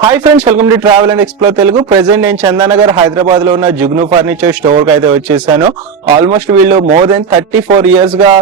Hi friends, welcome to travel and explore Telugu. Present నేను చందానగర్ హైదరాబాద్ లో ఉన్న జుగ్ను ఫర్నిచర్ స్టోర్ కి అయితే వచ్చేసాను. ఆల్మోస్ట్ వీళ్ళు మోర్ దెన్ 34 years గా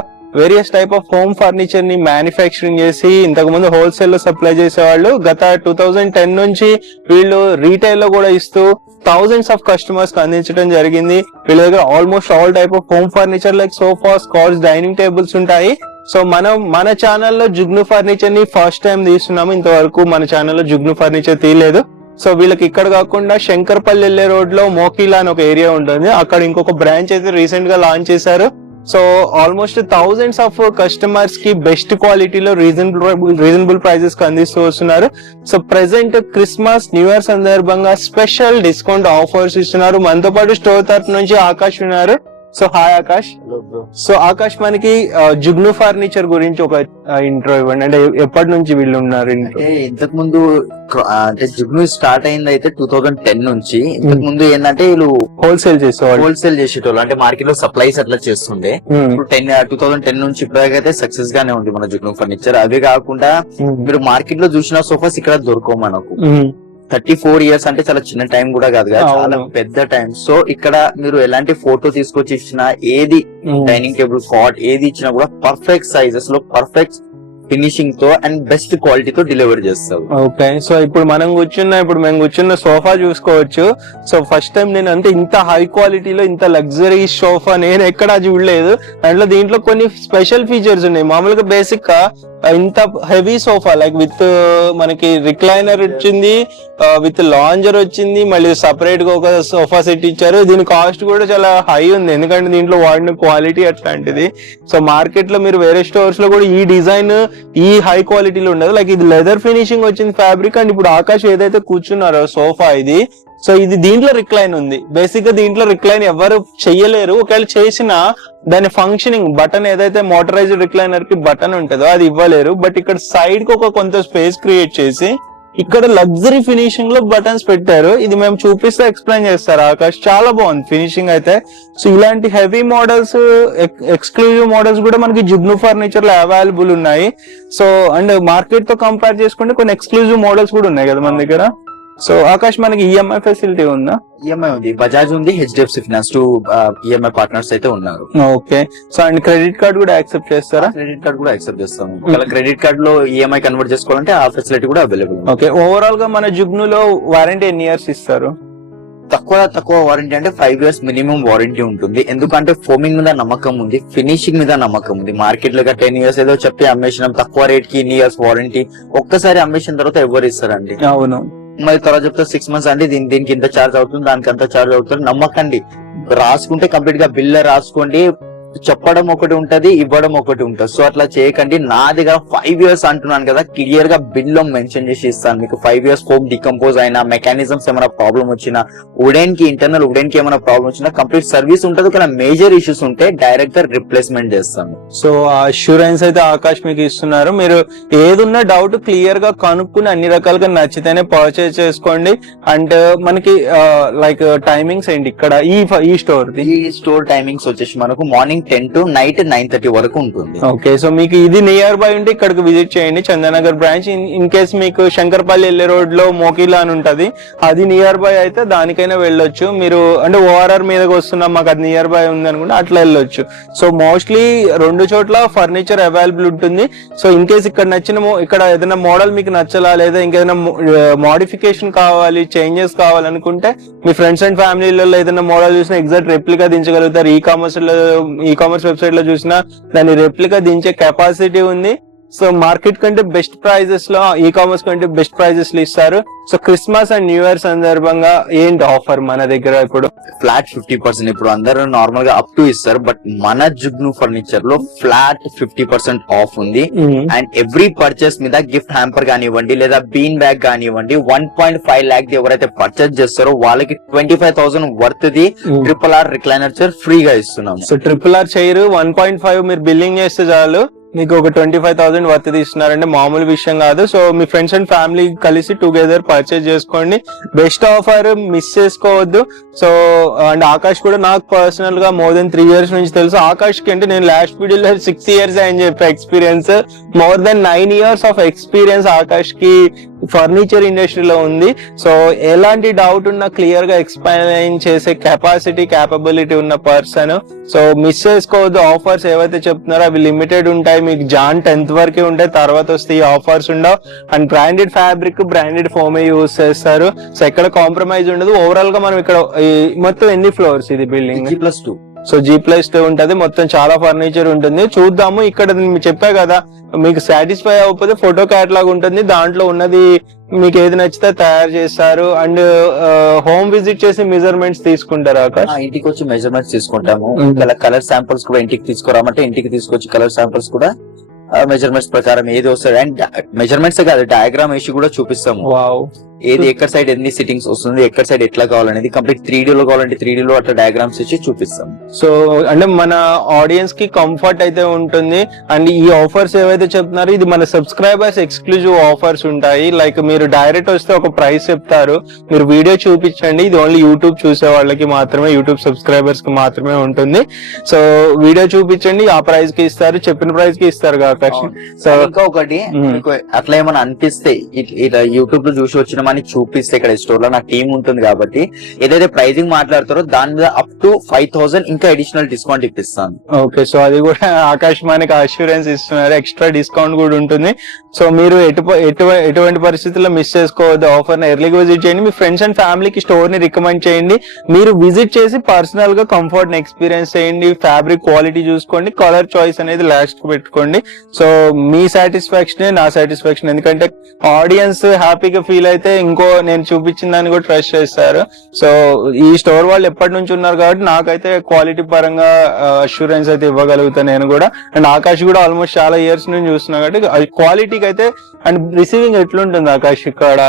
various type of home furniture ని మ్యానుఫ్యాక్చరింగ్ చేసి ఇంతకు ముందు హోల్సేల్ లో సప్లై చేసేవాళ్ళు. గత 2010 నుంచి వీళ్ళు రీటైల్ లో కూడా ఇస్తూ థౌజండ్స్ ఆఫ్ కస్టమర్స్ కి అందించడం జరిగింది. వీళ్ళ దగ్గర almost all type of home furniture like sofas, cars, dining tables ఉంటాయి. సో మనం మన ఛానల్లో జుగ్ను ఫర్నిచర్ ని ఫస్ట్ టైం తీస్తున్నాము. ఇంతవరకు మన ఛానల్లో జుగ్ను ఫర్నిచర్ తీయలేదు. సో వీళ్ళకి ఇక్కడ కాకుండా శంకర్పల్లి వెళ్ళే రోడ్ లో మోకిలా అని ఒక ఏరియా ఉంటుంది. అక్కడ ఇంకొక బ్రాంచ్ అయితే రీసెంట్ గా లాంచ్ చేశారు. So almost thousands of customers కి బెస్ట్ క్వాలిటీలో రీజనబుల్ ప్రైజెస్ కి అందిస్తూ వస్తున్నారు. So present Christmas, new year సందర్భంగా స్పెషల్ డిస్కౌంట్ ఆఫర్స్ ఇస్తున్నారు. మనతో పాటు స్టోర్ తరఫు నుంచి ఆకాష్ ఉన్నారు. So hi Akash. So Akash, మనకి జుగ్ను ఫర్నిచర్ గురించి ఒక ఇంట్రో ఇవ్వండి. అంటే ఎప్పటి నుంచి వీళ్ళు ఉన్నారు? ఇంతకు ముందు అంటే జుగ్ను స్టార్ట్ అయింది అయితే 2010 నుంచి. ఇంతకు ముందు ఏంటంటే వీళ్ళు హోల్సేల్ చేసేటోళ్ళు, అంటే మార్కెట్ లో సప్లైస్ అట్లా చేస్తుండే. ఇప్పుడు 2010 నుంచి ఇప్పటికైతే సక్సెస్ గానే ఉంది మన జుగ్ను ఫర్నిచర్. అదే కాకుండా మీరు మార్కెట్ లో చూసిన సోఫాస్ ఇక్కడ దొరకవు మనకు. 34 years అంటే చాలా చిన్న టైం కూడా కాదు కదా, చాలా పెద్ద టైం. సో ఇక్కడ మీరు ఎలాంటి ఫోటో తీసుకొచ్చి ఇచ్చినా, ఏది డైనింగ్ టేబుల్, కాట్ ఏది ఇచ్చినా కూడా పర్ఫెక్ట్ సైజెస్ లో, పర్ఫెక్ట్ ఫినిషింగ్ తో అండ్ బెస్ట్ క్వాలిటీతో డెలివరీ చేస్తారు. ఓకే, సో ఇప్పుడు మేము కూర్చున్న సోఫా చూసుకోవచ్చు. సో ఫస్ట్ టైం నేను అంటే ఇంత హై క్వాలిటీలో ఇంత లగ్జరీ సోఫా నేను ఎక్కడా చూడలేదు. దీంట్లో కొన్ని స్పెషల్ ఫీచర్స్ ఉన్నాయి. మామూలుగా బేసిక్ గా ఇంత హెవీ సోఫా లైక్ విత్ మనకి రిక్లైనర్ వచ్చింది, విత్ లాంజర్ వచ్చింది, మళ్ళీ సపరేట్ గా ఒక సోఫా సెట్ ఇచ్చారు. దీని కాస్ట్ కూడా చాలా హై ఉంది, ఎందుకంటే దీంట్లో వాడిన క్వాలిటీ అట్లాంటిది. సో మార్కెట్ లో మీరు వేరే స్టోర్స్ లో కూడా ఈ డిజైన్ ఈ హై క్వాలిటీలో ఉండదు. లైక్ ఇది లెదర్ ఫినిషింగ్ వచ్చింది ఫ్యాబ్రిక్. అండ్ ఇప్పుడు ఆకాష్ ఏదైతే కూర్చున్నారో సోఫా ఇది, సో ఇది దీంట్లో రిక్లైన్ ఉంది. బేసిక్ గా దీంట్లో రిక్లైన్ ఎవరు చెయ్యలేరు. ఒకవేళ చేసినా దాని ఫంక్షనింగ్ బటన్ ఏదైతే మోటరైజ్డ్ రిక్లైనర్ కి బటన్ ఉంటుందో అది ఇవ్వలేరు. బట్ ఇక్కడ సైడ్ కి ఒక కొంత స్పేస్ క్రియేట్ చేసి ఇక్కడ లగ్జరీ ఫినిషింగ్ లో బటన్స్ పెట్టారు. ఇది మేము చూపిస్తే ఎక్స్ప్లెయిన్ చేస్తారు ఆకాష్. చాలా బాగుంది ఫినిషింగ్ అయితే. సో ఇలాంటి హెవీ మోడల్స్, ఎక్స్క్లూజివ్ మోడల్స్ కూడా మనకి జుగ్ను ఫర్నిచర్ లో అవైలబుల్ ఉన్నాయి. సో అండ్ మార్కెట్ తో కంపేర్ చేసుకుంటే కొన్ని ఎక్స్క్లూజివ్ మోడల్స్ కూడా ఉన్నాయి కదా మన దగ్గర. సో ఆకాష్, మనకి ఈఎంఐ ఫెసిలిటీ ఉందా? ఈఎంఐ ఉంది, బజాజ్ ఉంది, హెచ్డిఎఫ్సి ఫైనాన్స్ ఈఎంఐ పార్ట్నర్స్ అయితే ఉన్నారు. Okay, so and credit card కూడా యాక్సెప్ట్ చేస్తారా? క్రెడిట్ కార్డ్ కూడా యాక్సెప్ట్ చేస్తాము. క్రెడిట్ కార్డ్ లో ఈఎంఐ కన్వర్ట్ చేసుకోవాలంటే ఆ ఫెసిలిటీ కూడా అవైలబుల్. ఓకే, ఓవరాల్ గా మన జుగ్నులో వారంటీ ఎన్ని ఇయర్స్ ఇస్తారు? తక్కువ వారంటీ అంటే 5 years మినిమం వారంటీ ఉంటుంది. ఎందుకంటే ఫోమింగ్ మీద నమ్మకం ఉంది, ఫినిషింగ్ మీద నమ్మకం ఉంది. మార్కెట్ లో 10 years ఏదో చెప్పి అమ్మేసినాం తక్కువ రేట్ కి, ఇన్ని ఇయర్స్ వారంటీ. ఒక్కసారి అమ్మేసిన తర్వాత ఎవరు ఇస్తారండి? అవును, మరి తర్వాత చెప్తే 6 months అండి, దీనికి ఇంత ఛార్జ్ అవుతుంది, దానికి అంత ఛార్జ్ అవుతుంది. నమ్మకండి, రాసుకుంటే కంప్లీట్ గా బిల్ రాసుకోండి. చెప్పడం ఒకటి ఉంటది, ఇవ్వడం ఒకటి ఉంటది. సో అట్లా చేయకండి. నాదిగా 5 years అంటున్నాను కదా, క్లియర్ గా బిల్ లో మెన్షన్ చేసి ఇస్తాను మీకు. 5 years హోమ్ డికంపోజ్ అయినా, మెకానిజమ్స్ ఏమైనా ప్రాబ్లం వచ్చినా, ఇంటర్నల్ వుడెన్ కి ఏమైనా ప్రాబ్లం వచ్చినా కంప్లీట్ సర్వీస్ ఉంటుంది. కానీ మేజర్ ఇష్యూస్ ఉంటే డైరెక్ట్ గా రిప్లేస్మెంట్ చేస్తాను. సో అష్యూరెన్స్ అయితే ఆకాష్ మీకు ఇస్తున్నారు. మీరు ఏదున్నా డౌట్ క్లియర్ గా కనుక్కుని అన్ని రకాలుగా నచ్చితేనే పర్చేజ్ చేసుకోండి. అండ్ మనకి లైక్ టైమింగ్స్ ఏంటి ఇక్కడ ఈ స్టోర్ టైమింగ్స్ వచ్చేసి మనకు మార్నింగ్ 10 to night 9:30 వరకు ఉంటుంది. ఓకే, సో మీకు ఇది నియర్ బై ఉంటే ఇక్కడికి విజిట్ చేయండి, చందానగర్ బ్రాంచ్. ఇన్ కేస్ మీకు శంకర్పల్లి వెళ్ళే రోడ్ లో మోకిలా అని ఉంటది, అది నియర్ బై అయితే దానికైనా వెళ్ళొచ్చు. మీరు అంటే ఓఆర్ఆర్ మీదకి వస్తున్నాం, మాకు అది నియర్ బై ఉంది అనుకుంటే అట్లా వెళ్ళొచ్చు. సో మోస్ట్లీ 2 చోట్ల ఫర్నిచర్ అవైలబుల్ ఉంటుంది. సో ఇన్ కేస్ ఇక్కడ ఏదైనా మోడల్ మీకు నచ్చలా, లేదా ఇంకేదైనా మోడిఫికేషన్ కావాలి, చేంజెస్ కావాలనుకుంటే మీ ఫ్రెండ్స్ అండ్ ఫ్యామిలీలలో ఏదైనా మోడల్ చూసినా ఎగ్జాక్ట్ రెప్లికా దించగలుగుతారు. ఈకామర్స్ వెబ్సైట్ లో చూసినా దాని రెప్లికా దించే కెపాసిటీ ఉంది. సో మార్కెట్ కంటే బెస్ట్ ప్రైజెస్ లో, ఈకామర్స్ కంటే బెస్ట్ ప్రైజెస్ లో ఇస్తారు. So Christmas and new year సందర్భంగా ఏంటి ఆఫర్ మన దగ్గర? ఇప్పుడు ఫ్లాట్ 50%. ఇప్పుడు అందరూ నార్మల్ గా అప్ టు ఇస్తారు, బట్ మన జుగ్ను ఫర్నిచర్ లో ఫ్లాట్ 50% ఆఫ్ ఉంది. అండ్ ఎవ్రీ పర్చేస్ మీద గిఫ్ట్ హ్యాంపర్ కానివ్వండి, లేదా బీన్ బ్యాగ్ కానివ్వండి, 1.5 lakh ఎవరైతే పర్చేస్ చేస్తారో వాళ్ళకి 25,000 worth the RRR recliner chair ఫ్రీగా ఇస్తున్నాం. సో RRR చైర్ 1.5 మీరు బిల్లింగ్ చేస్తే చాలు, మీకు ఒక 25,000 వర్త్ తీస్తున్నారంటే మామూలు విషయం కాదు. So me friends and family కలిసి టుగెదర్ పర్చేజ్ చేసుకోండి. బెస్ట్ ఆఫర్, మిస్ చేసుకోవద్దు. సో అండ్ ఆకాష్ కూడా నాకు పర్సనల్ గా మోర్ దెన్ 3 years నుంచి తెలుసు. ఆకాష్ కి అంటే నేను లాస్ట్ వీడియోలో 6 years అని చెప్పే experience, more than 9 years of experience Akash కి ఫర్నిచర్ ఇండస్ట్రీలో ఉంది. సో ఎలాంటి డౌట్ ఉన్నా క్లియర్ గా ఎక్స్ప్లెయిన్ చేసే కెపాసిటీ, క్యాపబిలిటీ ఉన్న పర్సన్. సో మిస్ చేసుకోవద్దు. ఆఫర్స్ ఏవైతే చెప్తున్నారో అవి లిమిటెడ్ ఉంటాయి. మీకు జాన్ 10th వరకే ఉంటాయి, తర్వాత వస్తే ఈ ఆఫర్స్ ఉండవు. అండ్ బ్రాండెడ్ ఫ్యాబ్రిక్, బ్రాండెడ్ ఫోమే యూజ్ చేస్తారు. సో ఎక్కడ కాంప్రమైజ్ ఉండదు. ఓవరాల్ గా మనం ఇక్కడ మొత్తం ఎన్ని ఫ్లోర్స్ ఇది బిల్డింగ్? G+2. సో G+2 ఉంటది. మొత్తం చాలా ఫర్నిచర్ ఉంటుంది. చూద్దాము. ఇక్కడ మీకు చెప్పా కదా, మీకు సాటిస్ఫై అవ్వకపోతే ఫోటో క్యాటలాగ్ ఉంటుంది, దాంట్లో ఉన్నది మీకు ఏది నచ్చితే తయారు చేస్తారు. అండ్ హోమ్ విజిట్ చేసి మెజర్మెంట్స్ తీసుకుంటారు ఆకాష్? ఇంటికి వచ్చి మెజర్మెంట్స్ తీసుకుంటాము. కలర్ శాంపుల్స్ కూడా ఇంటికి తీసుకురామంటే ఇంటికి తీసుకొచ్చి కలర్ శాంపుల్స్ కూడా మెజర్మెంట్స్ ప్రకారం ఏది వస్తుంది అండ్ మెజర్మెంట్స్ కాదు, డయాగ్రామ్ వేసి కూడా చూపిస్తాము. ఏది ఎక్కడ సైడ్ ఎన్ని సిట్టింగ్స్ వస్తుంది, ఎక్కడ సైడ్ ఎట్లా కావాలనేది కంప్లీట్ 3D లో కావాలంటే 3D లో అట్లా డయాగ్రామ్స్ ఇచ్చి చూపిస్తాం. సో అంటే మన ఆడియన్స్ కి కంఫర్ట్ అయితే ఉంటుంది. అండ్ ఈ ఆఫర్స్ ఏవైతే చెప్తున్నారో ఇది మన సబ్స్క్రైబర్స్ ఎక్స్క్లూజివ్ ఆఫర్స్ ఉంటాయి. లైక్ మీరు డైరెక్ట్ వస్తే ఒక ప్రైస్ చెప్తారు, మీరు వీడియో చూపించండి. ఇది ఓన్లీ యూట్యూబ్ చూసే వాళ్ళకి మాత్రమే, యూట్యూబ్ సబ్స్క్రైబర్స్ కి మాత్రమే ఉంటుంది. సో వీడియో చూపించండి, ఆ ప్రైస్ కి ఇస్తారు, చెప్పిన ప్రైస్ కి ఇస్తారు కాక. సో ఇంకా ఒకటి అట్లా ఏమైనా అనిపిస్తే ఇట్లా యూట్యూబ్ లో చూసి వచ్చినామని చూపిస్తే ఇక్కడ స్టోర్ లో నా టీం ఉంటుంది కాబట్టి ఏదైతే ప్రైజింగ్ మాట్లాడతారో దాని మీద అప్ టు 5,000 ఇంకా అడిషనల్ డిస్కౌంట్ ఇప్పిస్తాను. ఓకే, సో అది కూడా ఆకాష్ మనకి అష్యూరెన్స్ ఇస్తున్నారు, ఎక్స్ట్రా డిస్కౌంట్ కూడా ఉంటుంది. సో మీరు ఎటువంటి పరిస్థితుల్లో మిస్ చేసుకోవద్దు. ఆఫర్ ని ఎర్లీగా విజిట్ చేయండి. మీ ఫ్రెండ్స్ అండ్ ఫ్యామిలీకి స్టోర్ ని రికమెండ్ చేయండి. మీరు విజిట్ చేసి పర్సనల్ గా కంఫర్ట్ ని ఎక్స్పీరియన్స్ చేయండి. ఫ్యాబ్రిక్ క్వాలిటీ చూసుకోండి, కలర్ చాయిస్ అనేది లాస్ట్ కు పెట్టుకోండి. సో మీ సాటిస్ఫాక్షన్ నా సాటిస్ఫాక్షన్. ఎందుకంటే ఆడియన్స్ హ్యాపీగా ఫీల్ అయితే ఇంకో నేను చూపించిన దాన్ని కూడా ట్రస్ట్ చేస్తారు. సో ఈ స్టోర్ వాళ్ళు ఎప్పటి నుంచి ఉన్నారు కాబట్టి నాకైతే క్వాలిటీ పరంగా అష్యూరెన్స్ అయితే ఇవ్వగలుగుతాను నేను కూడా. అండ్ ఆకాష్ కూడా ఆల్మోస్ట్ చాలా ఇయర్స్ నుంచి చూస్తున్నా కాబట్టి క్వాలిటీకి అయితే. అండ్ రిసీవింగ్ ఎట్లుంటుంది ఆకాష్ ఇక్కడ?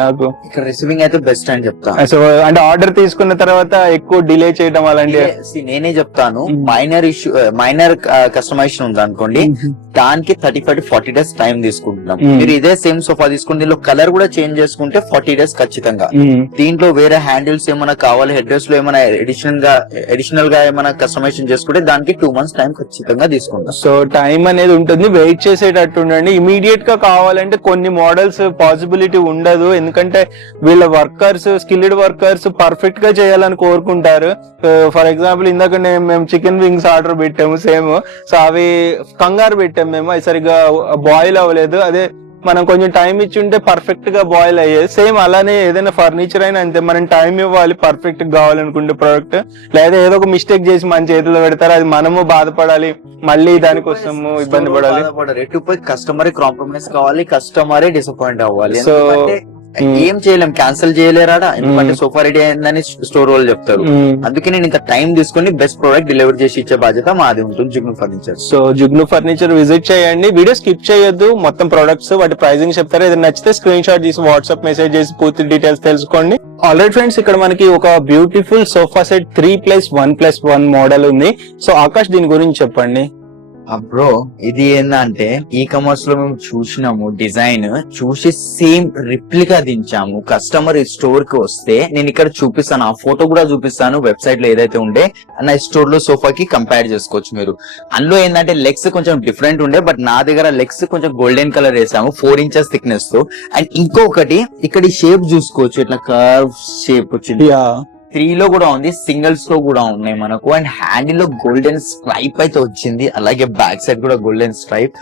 నాకు ఇక్కడ రిసీవింగ్ అయితే బెస్ట్ అని చెప్తా. సో అంటే ఆర్డర్ తీసుకున్న తర్వాత ఎక్కువ డిలే చేయడం అలాంటి నేనే చెప్తాను. మైనర్ కస్టమైజేషన్ ఉంది అనుకోండి, దానికి 35 to 40 days టైం తీసుకుంటున్నాం. మీరు ఇదే సేమ్ సోఫా తీసుకుని దీనిలో కలర్ కూడా చేంజ్ చేసుకుంటే 40 days ఖచ్చితంగా. దీంట్లో వేరే హ్యాండిల్స్ ఏమైనా కావాలి, హెడ్ రెస్ట్ లో ఏమైనా అడిషనల్ గా ఏమైనా కస్టమైజేషన్ చేసుకుంటే దానికి 2 months టైం ఖచ్చితంగా తీసుకుంటాం. సో టైం అనేది ఉంటుంది, వెయిట్ చేసేటట్టు ఉండండి. ఇమీడియట్ గా కావాలంటే కొన్ని మోడల్స్ పాసిబిలిటీ ఉండదు, ఎందుకంటే వీళ్ళ వర్కర్స్, స్కిల్డ్ వర్కర్స్ పర్ఫెక్ట్ గా చేయాలని కోరుకుంటారు. ఫర్ ఎగ్జాంపుల్ ఇందాక మేము చికెన్ వింగ్స్ ఆర్డర్ పెట్టాము సేమ్. సో అవి కంగారు పెట్టాము మేము, అది సరిగ్గా బాయిల్ అవ్వలేదు. అదే మనం కొంచెం టైం ఇచ్చి ఉంటే పర్ఫెక్ట్ గా బాయిల్ అయ్యేది. సేమ్ అలానే ఏదైనా ఫర్నిచర్ అయినా అంతే, మనం టైం ఇవ్వాలి పర్ఫెక్ట్ గా కావాలనుకుంటే ప్రోడక్ట్. లేదా ఏదో ఒక మిస్టేక్ చేసి మన చేతిలో పెడతారు, అది మనము బాధపడాలి, మళ్ళీ దానికోసము ఇబ్బంది పడాలి. కస్టమరే కాంప్రమైజ్ కావాలి, కస్టమరే డిసప్పాయింట్ అవ్వాలి. సో ఏం చేయలేం, క్యాన్సిల్ చేయలేరాడా, ఎందుకంటే సోఫా రెడీ అయిందని స్టోర్ వాళ్ళు చెప్తారు. అందుకే నేను ఇంత టైం తీసుకుని బెస్ట్ ప్రోడక్ట్ డెలివరీ చేసి ఇచ్చే బాధ్యత మాది ఉంటుంది, Jugnu furniture. So Jugnu furniture visit చేయండి, వీడియో స్కిప్ చేయొద్దు, మొత్తం ప్రొడక్ట్స్ వాటి ప్రైజింగ్ చెప్తారు. ఏదైనా నచ్చితే స్క్రీన్ షాట్ చేసి వాట్సాప్ మెసేజ్ చేసి పూర్తి డీటెయిల్స్ తెలుసుకోండి. ఆల్రైట్ ఫ్రెండ్స్, ఇక్కడ మనకి ఒక బ్యూటిఫుల్ సోఫా సెట్ 3+1+1 మోడల్ ఉంది. సో ఆకాష్ దీని గురించి చెప్పండి. బ్రో, ఇది ఏంటంటే ఈ కామర్స్ లో మేము చూసినాము, డిజైన్ చూసి సేమ్ రిప్లికా దించాము. కస్టమర్ ఈ స్టోర్ కి వస్తే నేను ఇక్కడ చూపిస్తాను, ఆ ఫోటో కూడా చూపిస్తాను. వెబ్సైట్ లో ఏదైతే ఉండే నా స్టోర్ లో సోఫాకి కంపేర్ చేసుకోవచ్చు మీరు. అందులో ఏంటంటే లెగ్స్ కొంచెం డిఫరెంట్ ఉండే, బట్ నా దగ్గర లెగ్స్ కొంచెం గోల్డెన్ కలర్ వేసాము, 4 inches థిక్నెస్ తో. అండ్ ఇంకొకటి ఇక్కడ ఈ షేప్ చూసుకోవచ్చు, ఇట్లా కర్వ్ షేప్ వచ్చింది. 3 లో కూడా ఉంది, సింగిల్స్ లో కూడా ఉన్నాయి మనకు. అండ్ హ్యాండిల్ లో గోల్డెన్ స్ట్రైప్ అయితే వచ్చింది, అలాగే బ్యాక్ సైడ్ కూడా గోల్డెన్ స్ట్రైప్.